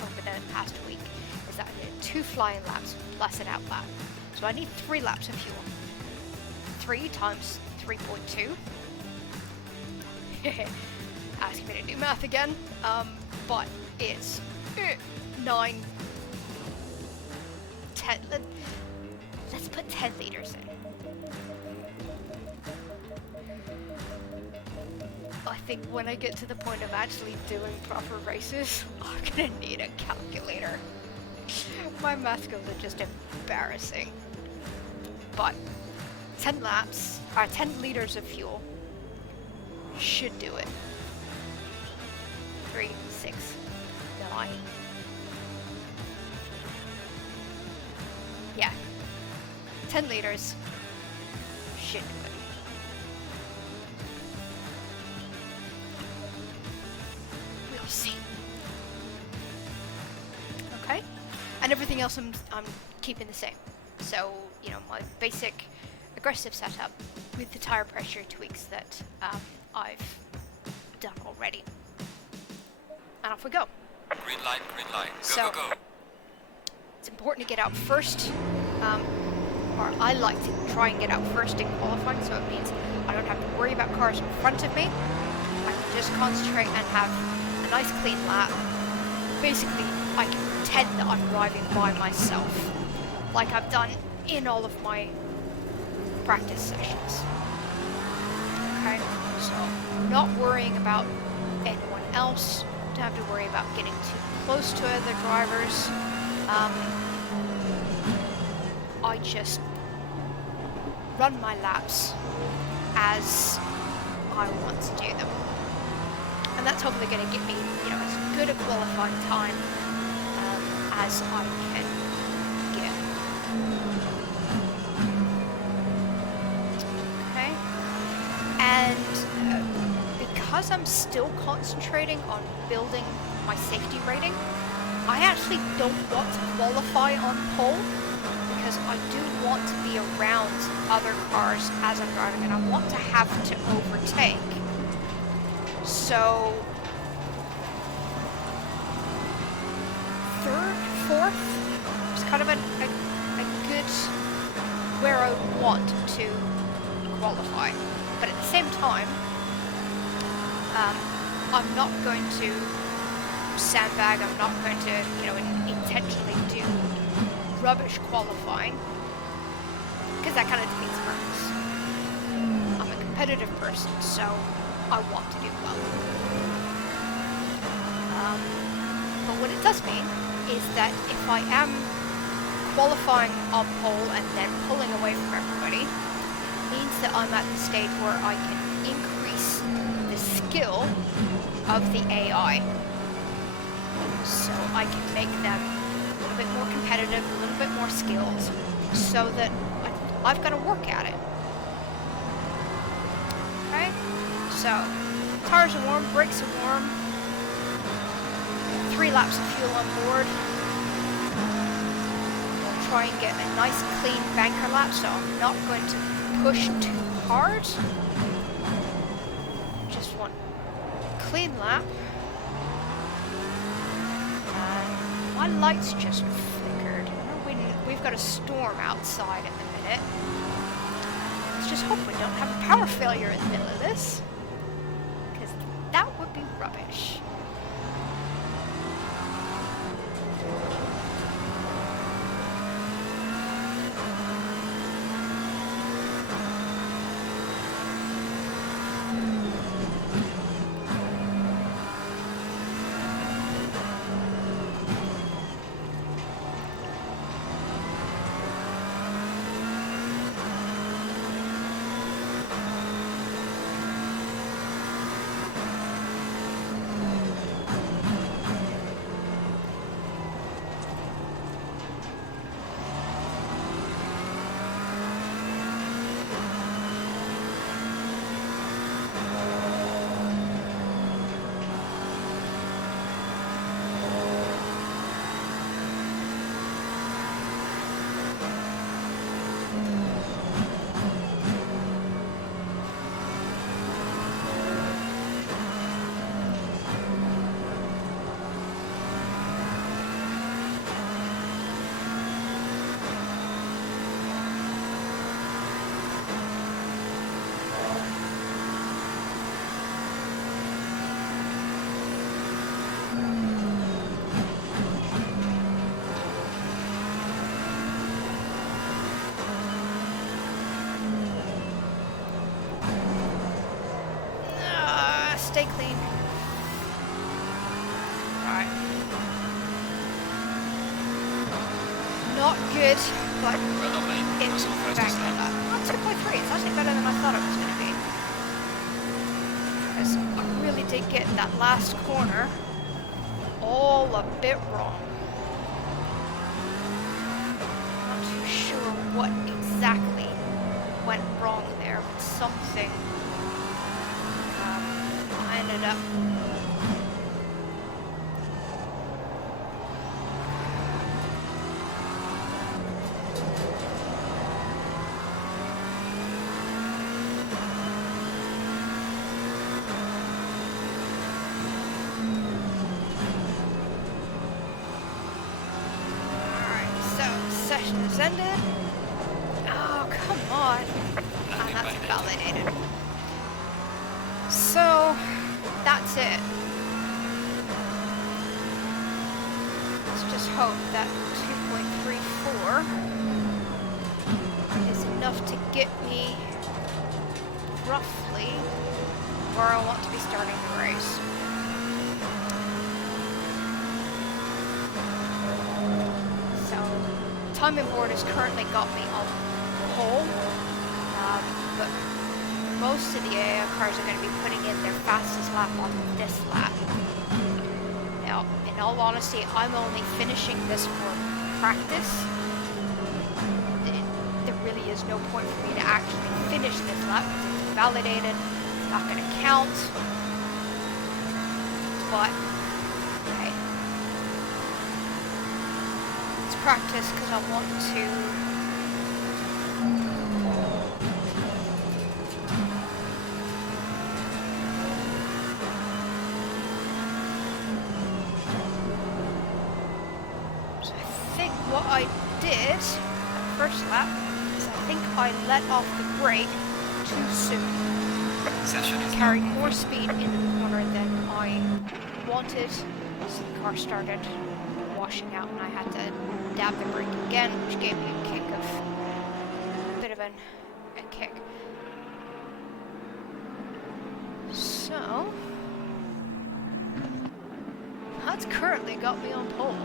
over the past week, is that I did 2 flying laps plus an out lap. So I need 3 laps of fuel. 3 times 3.2. Asking me to do math again, but it's 9, 10. Let's put 10 liters in. I think when I get to the point of actually doing proper races, I'm gonna need a calculator. My math skills are just embarrassing. But 10 laps, or 10 liters of fuel should do it. 3, 6, 9. Yeah. 10 liters should do it. We'll see. Okay? And everything else I'm keeping the same. So, you know, my basic aggressive setup with the tire pressure tweaks that I've done already. And off we go. Green light, green light. Go, So, go, go. it's important to get out first, or I like to try and get out first in qualifying, so it means I don't have to worry about cars in front of me. I can just concentrate and have a nice clean lap. Basically, I can pretend that I'm driving by myself, like I've done in all of my practice sessions. Okay, so not worrying about anyone else, don't have to worry about getting too close to other drivers. I just run my laps as I want to do them. And that's hopefully going to get me, as good a qualifying time as I can get. Okay. And because I'm still concentrating on building my safety rating, I actually don't want to qualify on pole, because I do want to be around other cars as I'm driving, and I want to have to overtake. So, third, fourth is kind of a good where I want to qualify. But at the same time, I'm not going to sandbag, I'm not going to, intentionally do rubbish qualifying, because that kind of defeats the purpose. I'm a competitive person, so I want to do well. But what it does mean is that if I am qualifying on pole and then pulling away from everybody, it means that I'm at the stage where I can increase the skill of the AI. So I can make them a little bit more competitive, a little bit more skilled, so that I've got to work at it. Okay? So, tires are warm, brakes are warm, 3 laps of fuel on board. We'll try and get a nice clean banker lap, so I'm not going to push too hard. Just one clean lap. And my lights just flickered. I know we've got a storm outside at the minute. Let's just hope we don't have a power failure in the middle of this, because that would be rubbish. Stay clean. Alright. Not good, but it's back up. Not 2.3, it's actually better than I thought it was going to be. Because I really did get that last corner all a bit wrong. Not too sure what exactly went wrong there, but something ended up session has ended. Oh, come on. And that's validated. So, that's it. Let's just hope that 2.34 is enough to get me roughly where I want to be starting the race. Timing board has currently got me on pole, but most of the AI cars are going to be putting in their fastest lap on this lap. Now, in all honesty, I'm only finishing this for practice. There really is no point for me to actually finish this lap because it's invalidated. It's not going to count. But, hey. It's practice because I want to... What I did first lap is I think I let off the brake too soon. Session is Carried more speed into the corner than I wanted, so the car started washing out and I had to dab the brake again, which gave me a kick of a bit of a kick. So that's currently got me on pole.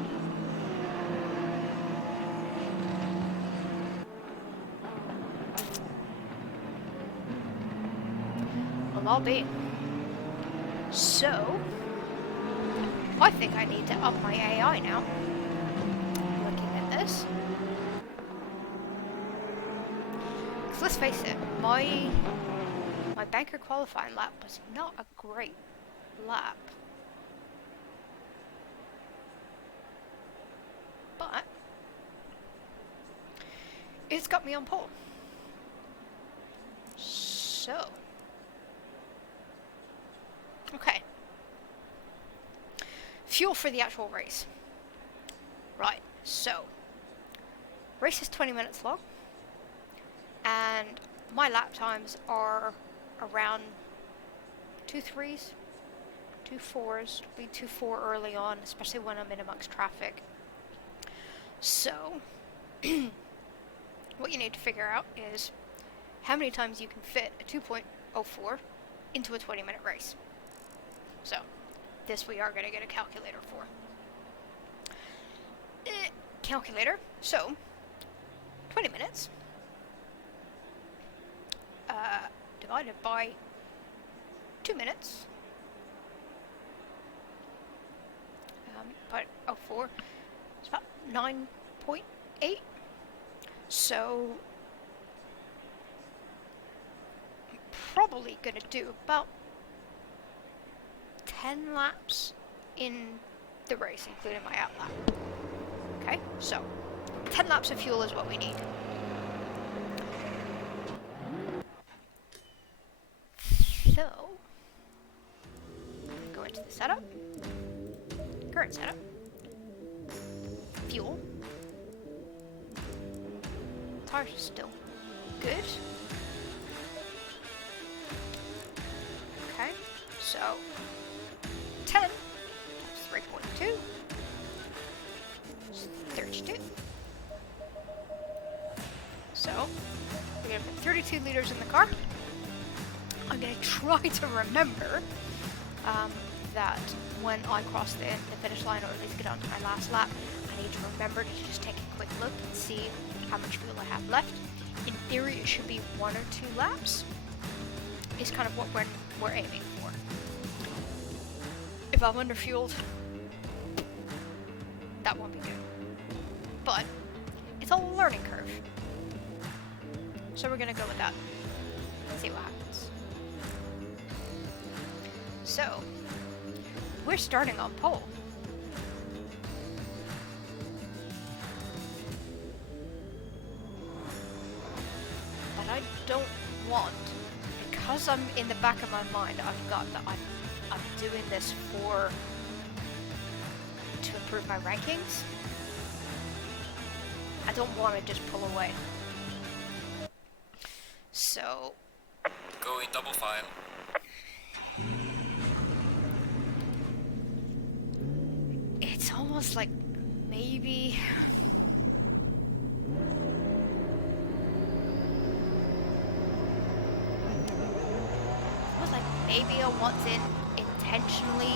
I'll be. So, I think I need to up my AI now. Looking at this. Because let's face it, my banker qualifying lap was not a great lap. But, it's got me on pole. So... Okay. Fuel for the actual race. Right, so. Race is 20 minutes long. And my lap times are around 2.3s, 2.4s. It'll be 2.4 early on, especially when I'm in amongst traffic. So, what you need to figure out is how many times you can fit a 2.04 into a 20-minute race. So, this we are going to get a calculator for. Calculator. So, 20 minutes. Divided by 2 minutes. But 04. It's about 9.8. So, I'm probably going to do about 10 laps in the race, including my out lap. Okay, so 10 laps of fuel is what we need. So, go into the setup, current setup, fuel, tires are still good. Okay, so 10 times 3.2 is 32. So, we're going to put 32 liters in the car. I'm going to try to remember that when I cross the finish line, or at least get onto my last lap, I need to remember to just take a quick look and see how much fuel I have left. In theory, it should be 1 or 2 laps. Is kind of what we're aiming for. If I'm underfueled, that won't be good. But it's a learning curve. So we're gonna go with that and see what happens. So, we're starting on pole. But I don't want, because I'm in the back of my mind, I've got that I'm doing this to improve my rankings. I don't want to just pull away. So, go in double file. It's almost like maybe I want to intentionally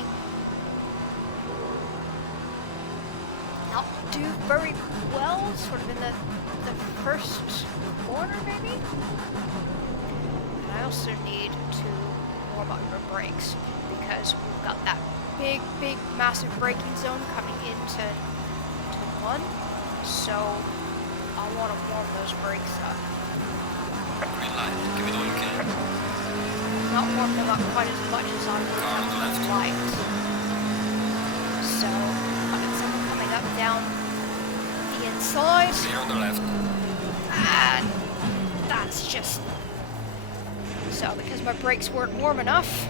not do very well, sort of in the first corner maybe. I also need to warm up your brakes because we've got that big, massive braking zone coming into one. So I want to warm those brakes up. Green light. Give me all you can. Not warm them up quite as much as I would Car on the left. have liked. So I've got someone coming up down the inside. Clear on the left. And that's just... So, because my brakes weren't warm enough,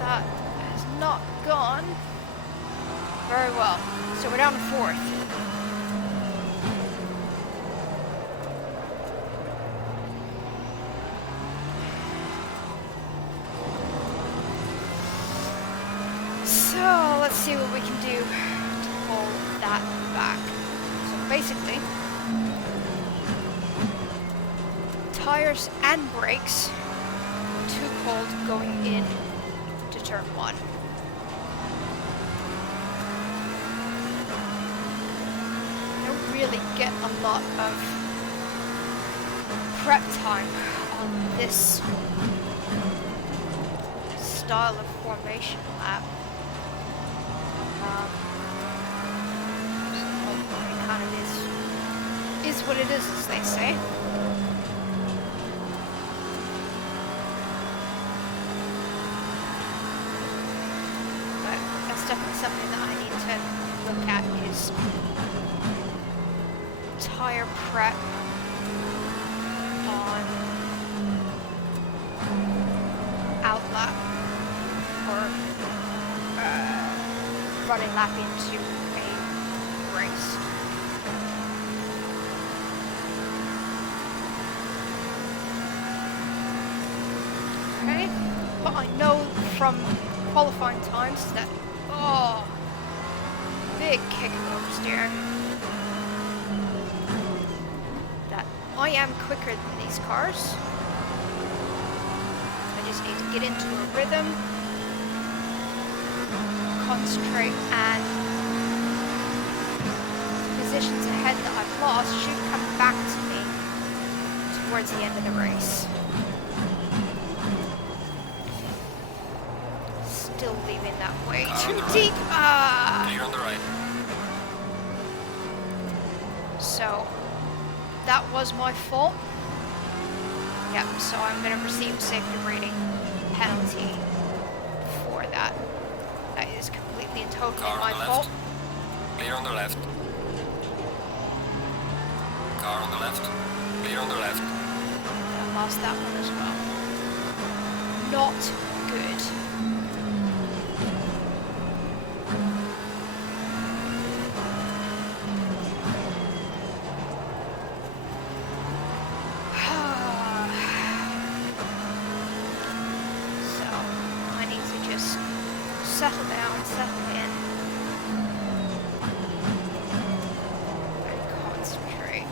that has not gone very well. So we're down to fourth. So let's see what we can do to pull that back. So basically, tires and brakes were too cold going in to turn 1. I don't really get a lot of prep time on this style of formation lap. It kind of is what it is, as they say. But that's definitely something that I need to look at is tire prep on outlap or running lap into a race. Okay, but I know from qualifying times that, big kick of oversteer, that I am quicker than these cars. I just need to get into a rhythm, concentrate, and positions ahead that I've lost should come back to me towards the end of the race. Still leaving that way too deep. Clear on the right. So that was my fault. Yep, so I'm going to receive a safety rating penalty for that. That is completely and totally Car my on the fault. left. Clear on the left. Car on the left. Clear on the left. I lost that one as well. Not good. Settle down, settle in, and concentrate.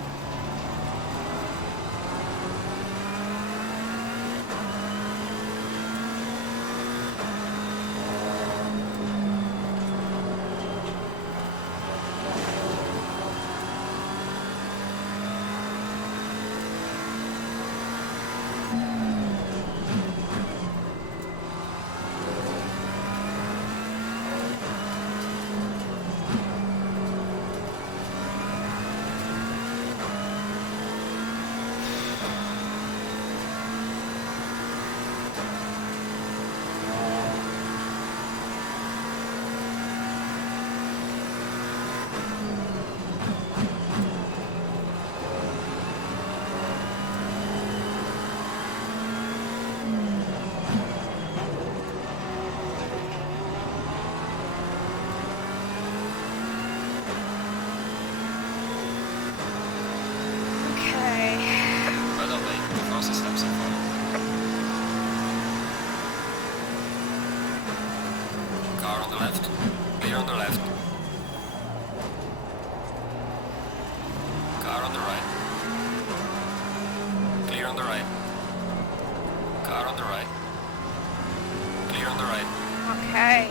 Okay.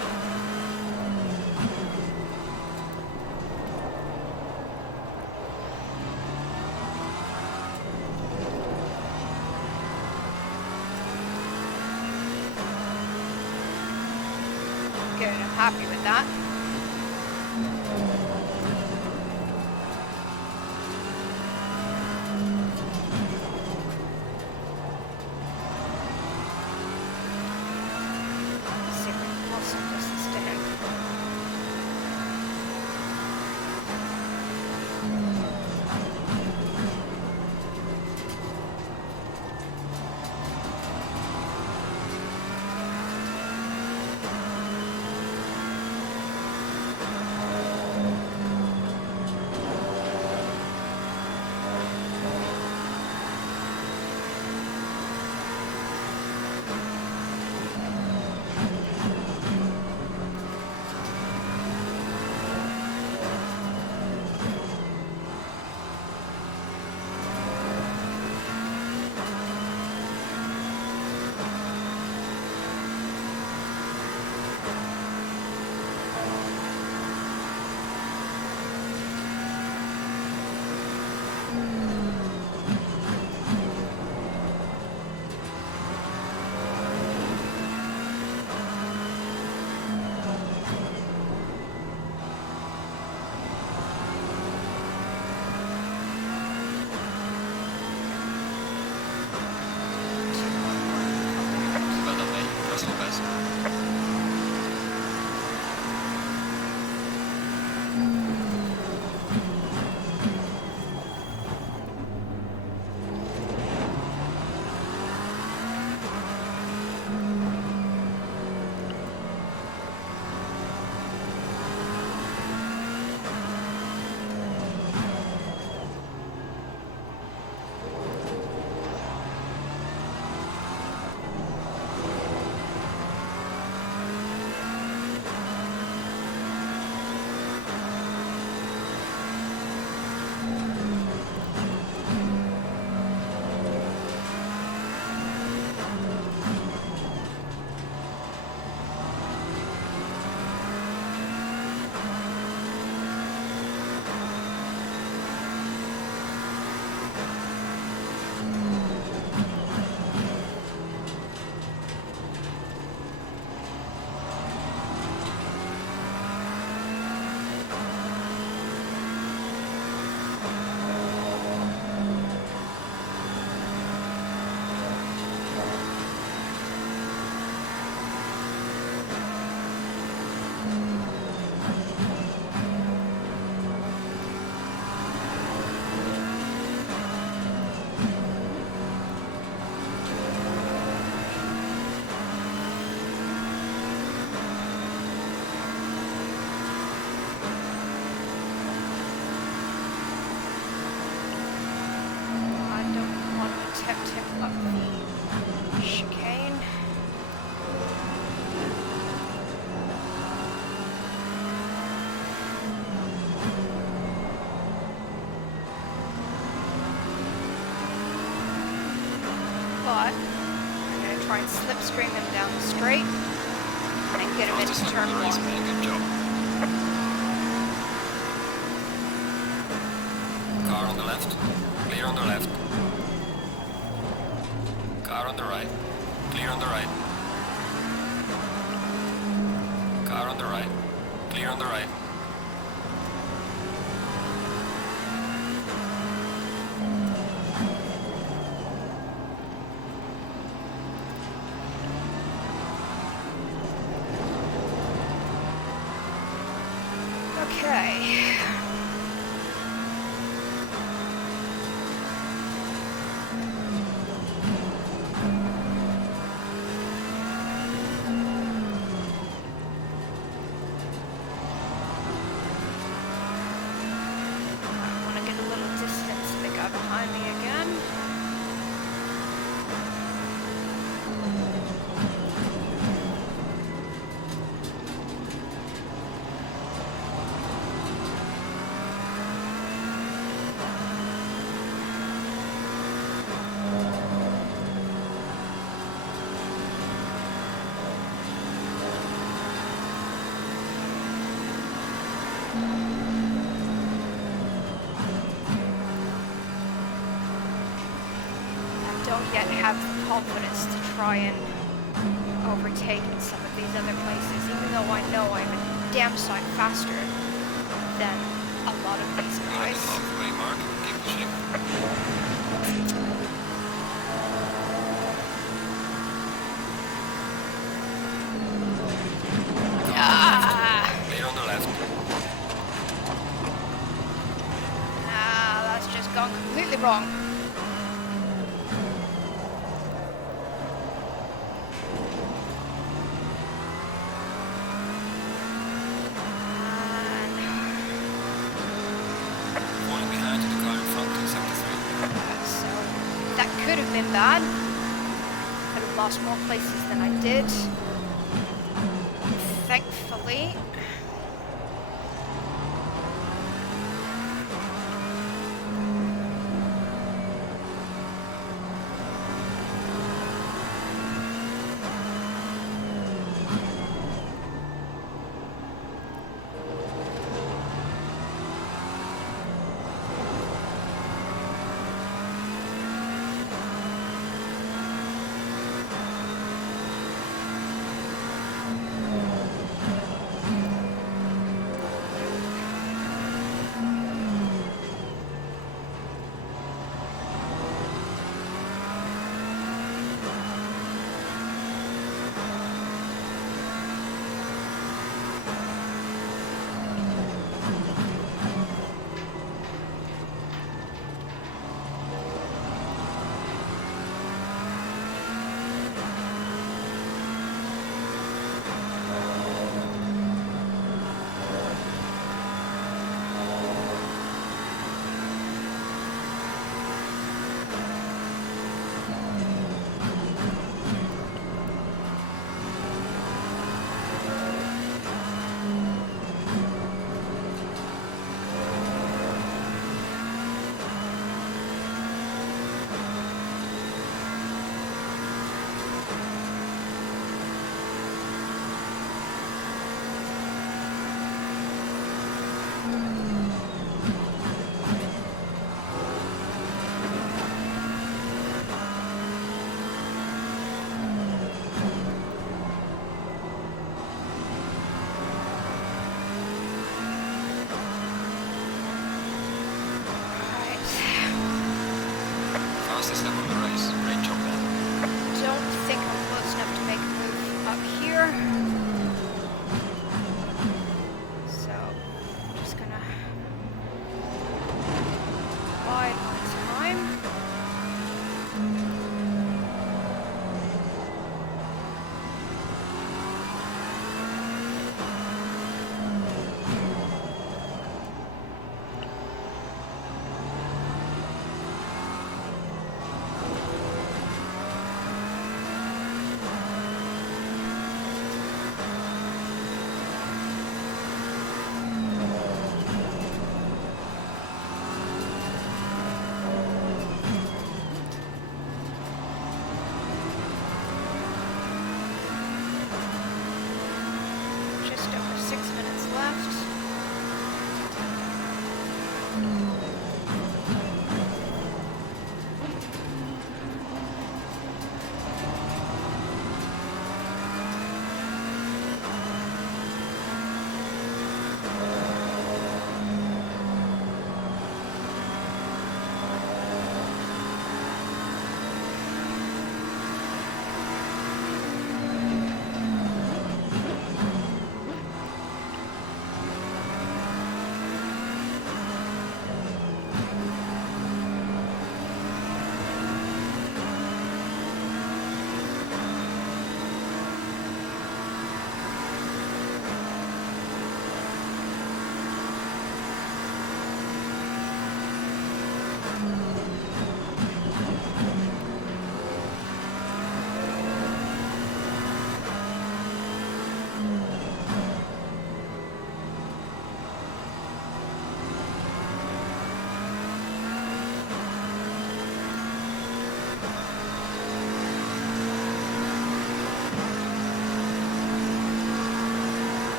Good, I'm happy with that. Let's see if we can pull some distance to him. Well done, mate. Personal best. But I'm going to try and slipstream him down the straight and get him into Fastest turn lap of the race, one. mate. Good job. Car on the left. Clear on the left. Car on the right. Clear on the right. Car on the right. Clear on the right. Okay. I want to get a little distance to the guy behind me again. I don't yet have the confidence to try and overtaken some of these other places, even though I know I'm a damn sight faster than a lot of these You're at guys. the halfway mark. Keep pushing. Clear on the left. That's just gone completely wrong. Falling behind to the car in front in 73. So that could have been bad. Could have lost more places than I did. Thankfully. Fastest lap of the race. Great job, man. Don't think I'm close enough to make a move up here. So, I'm just gonna bide my time. Just over 6 minutes left.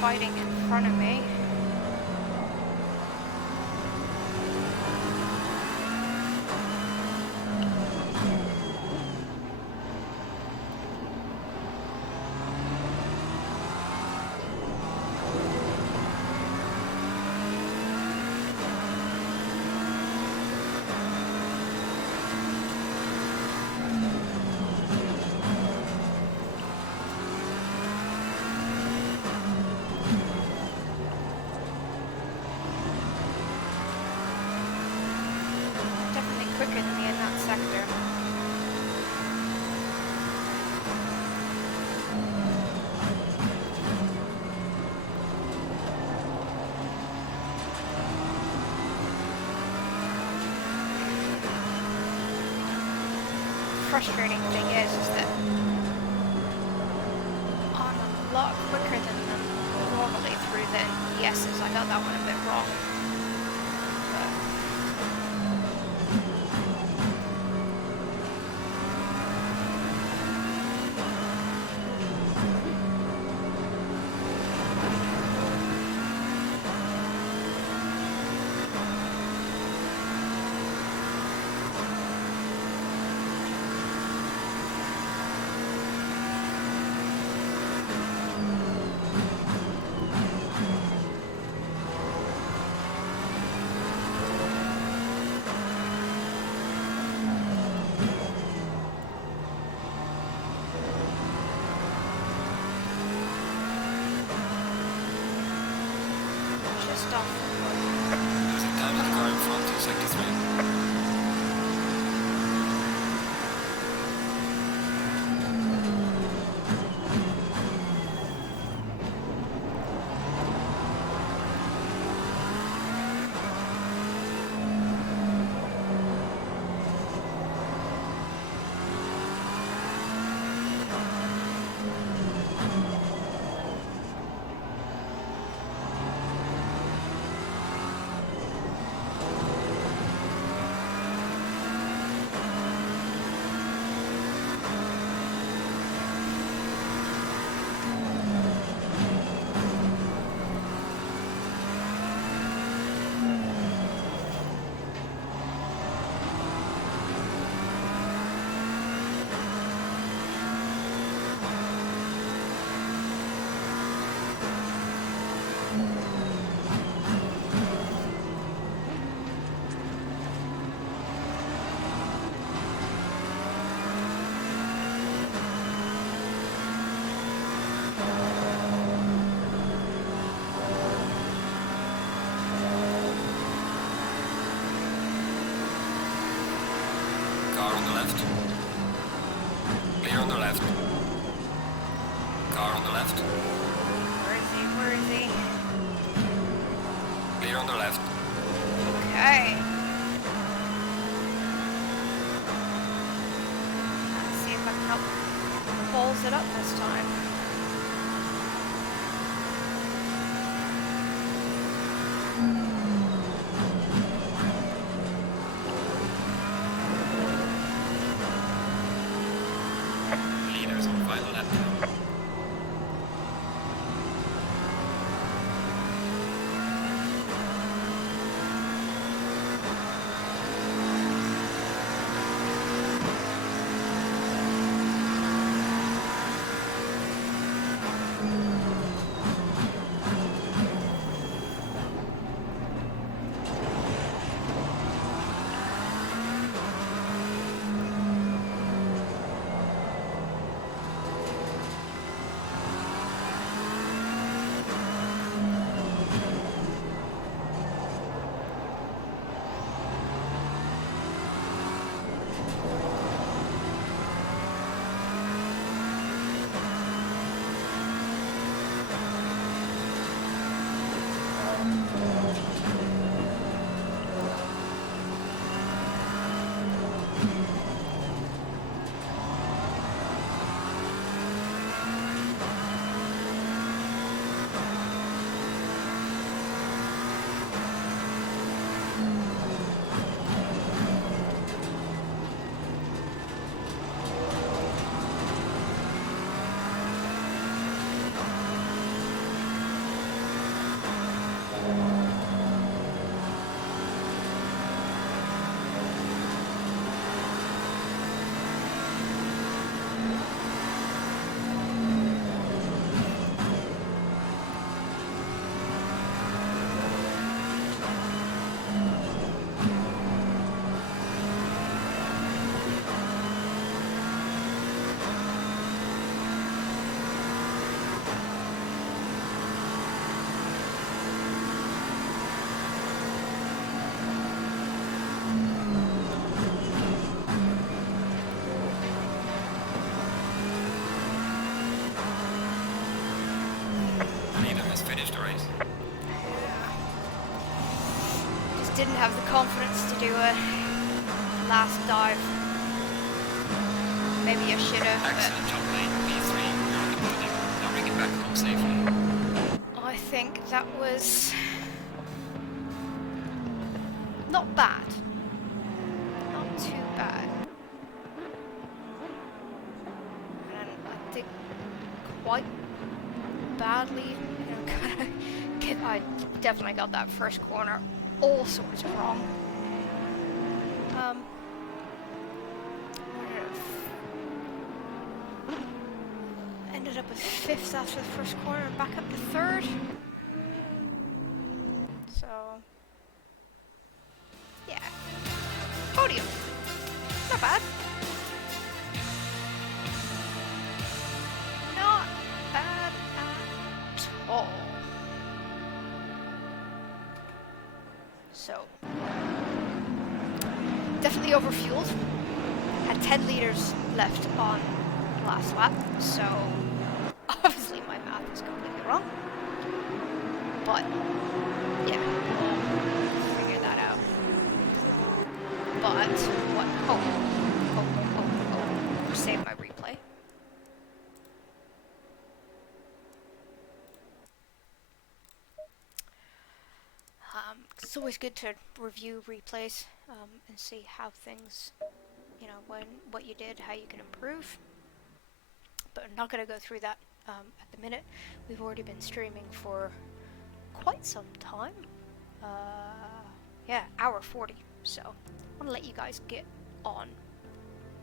Fighting in front of me. Quicker than me in that sector. Frustrating thing is that I'm a lot quicker than them normally through the yeses. I got that one a bit wrong. Losing time to the car in front in sector 3. Car on the left. Clear on the left. Car on the left. Where is he? Where is he? Clear on the left. Okay. Let's see if I can help balls it up this time. Leaders on final lap now. didn't have the confidence to do a last dive. Maybe I should have, Excellent job, mate. B3, you're on the building. Now bring it back home safely. but I think that was not bad. Not too bad. And I did quite badly. I definitely got that first corner all sorts of wrong. Ended up with 5th after the first corner and back up to 3rd. So, yeah. Podium. Not bad. Not bad at all. So, definitely overfueled. Had 10 liters left on last lap, so obviously my math is completely wrong. But yeah, we'll figure that out. But what? Oh! Save my replay. It's always good to review replays and see how things, you know, what you did, how you can improve. But I'm not going to go through that at the minute. We've already been streaming for quite some time. Yeah, hour 40. So I want to let you guys get on.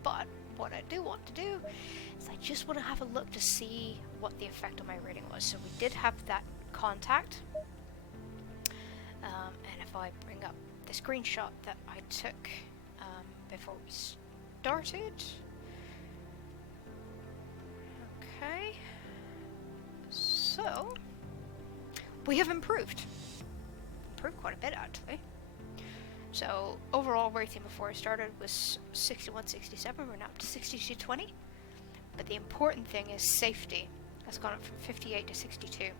But what I do want to do is I just want to have a look to see what the effect on my rating was. So we did have that contact. And if I bring up the screenshot that I took before we started. Okay. So, we have improved. Improved quite a bit, actually. So, overall rating before I started was 61.67. We're now up to 62.20. But the important thing is safety. That's gone up from 58 to 62.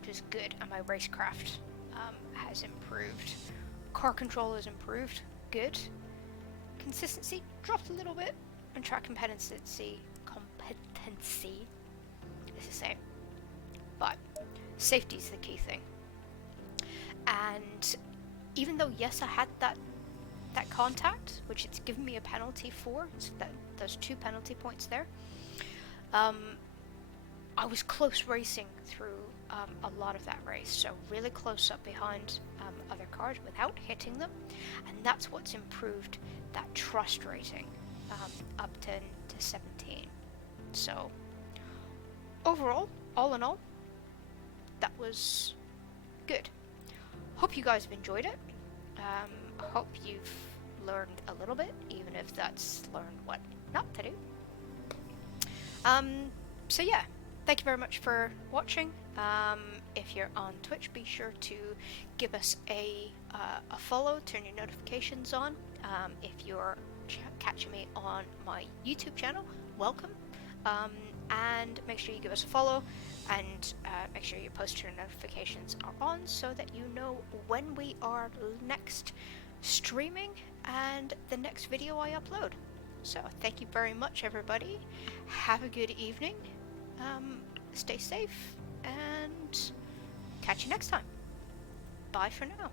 Which is good. And my racecraft has improved. Car control has improved. Good. Consistency dropped a little bit. And track competency is the same. But safety is the key thing. And even though, yes, I had that contact, which it's given me a penalty for, so those 2 penalty points there, I was close racing through a lot of that race, so really close up behind other cars without hitting them, and that's what's improved that trust rating up to 17. So overall, all in all, that was good. Hope you guys have enjoyed it. Hope you've learned a little bit, even if that's learned what not to do. So yeah, thank you very much for watching. If you're on Twitch, be sure to give us a follow, turn your notifications on. If you're catching me on my YouTube channel, welcome. And make sure you give us a follow, and make sure your post notifications are on so that you know when we are next streaming and the next video I upload. So thank you very much, everybody. Have a good evening. Stay safe, and catch you next time. Bye for now.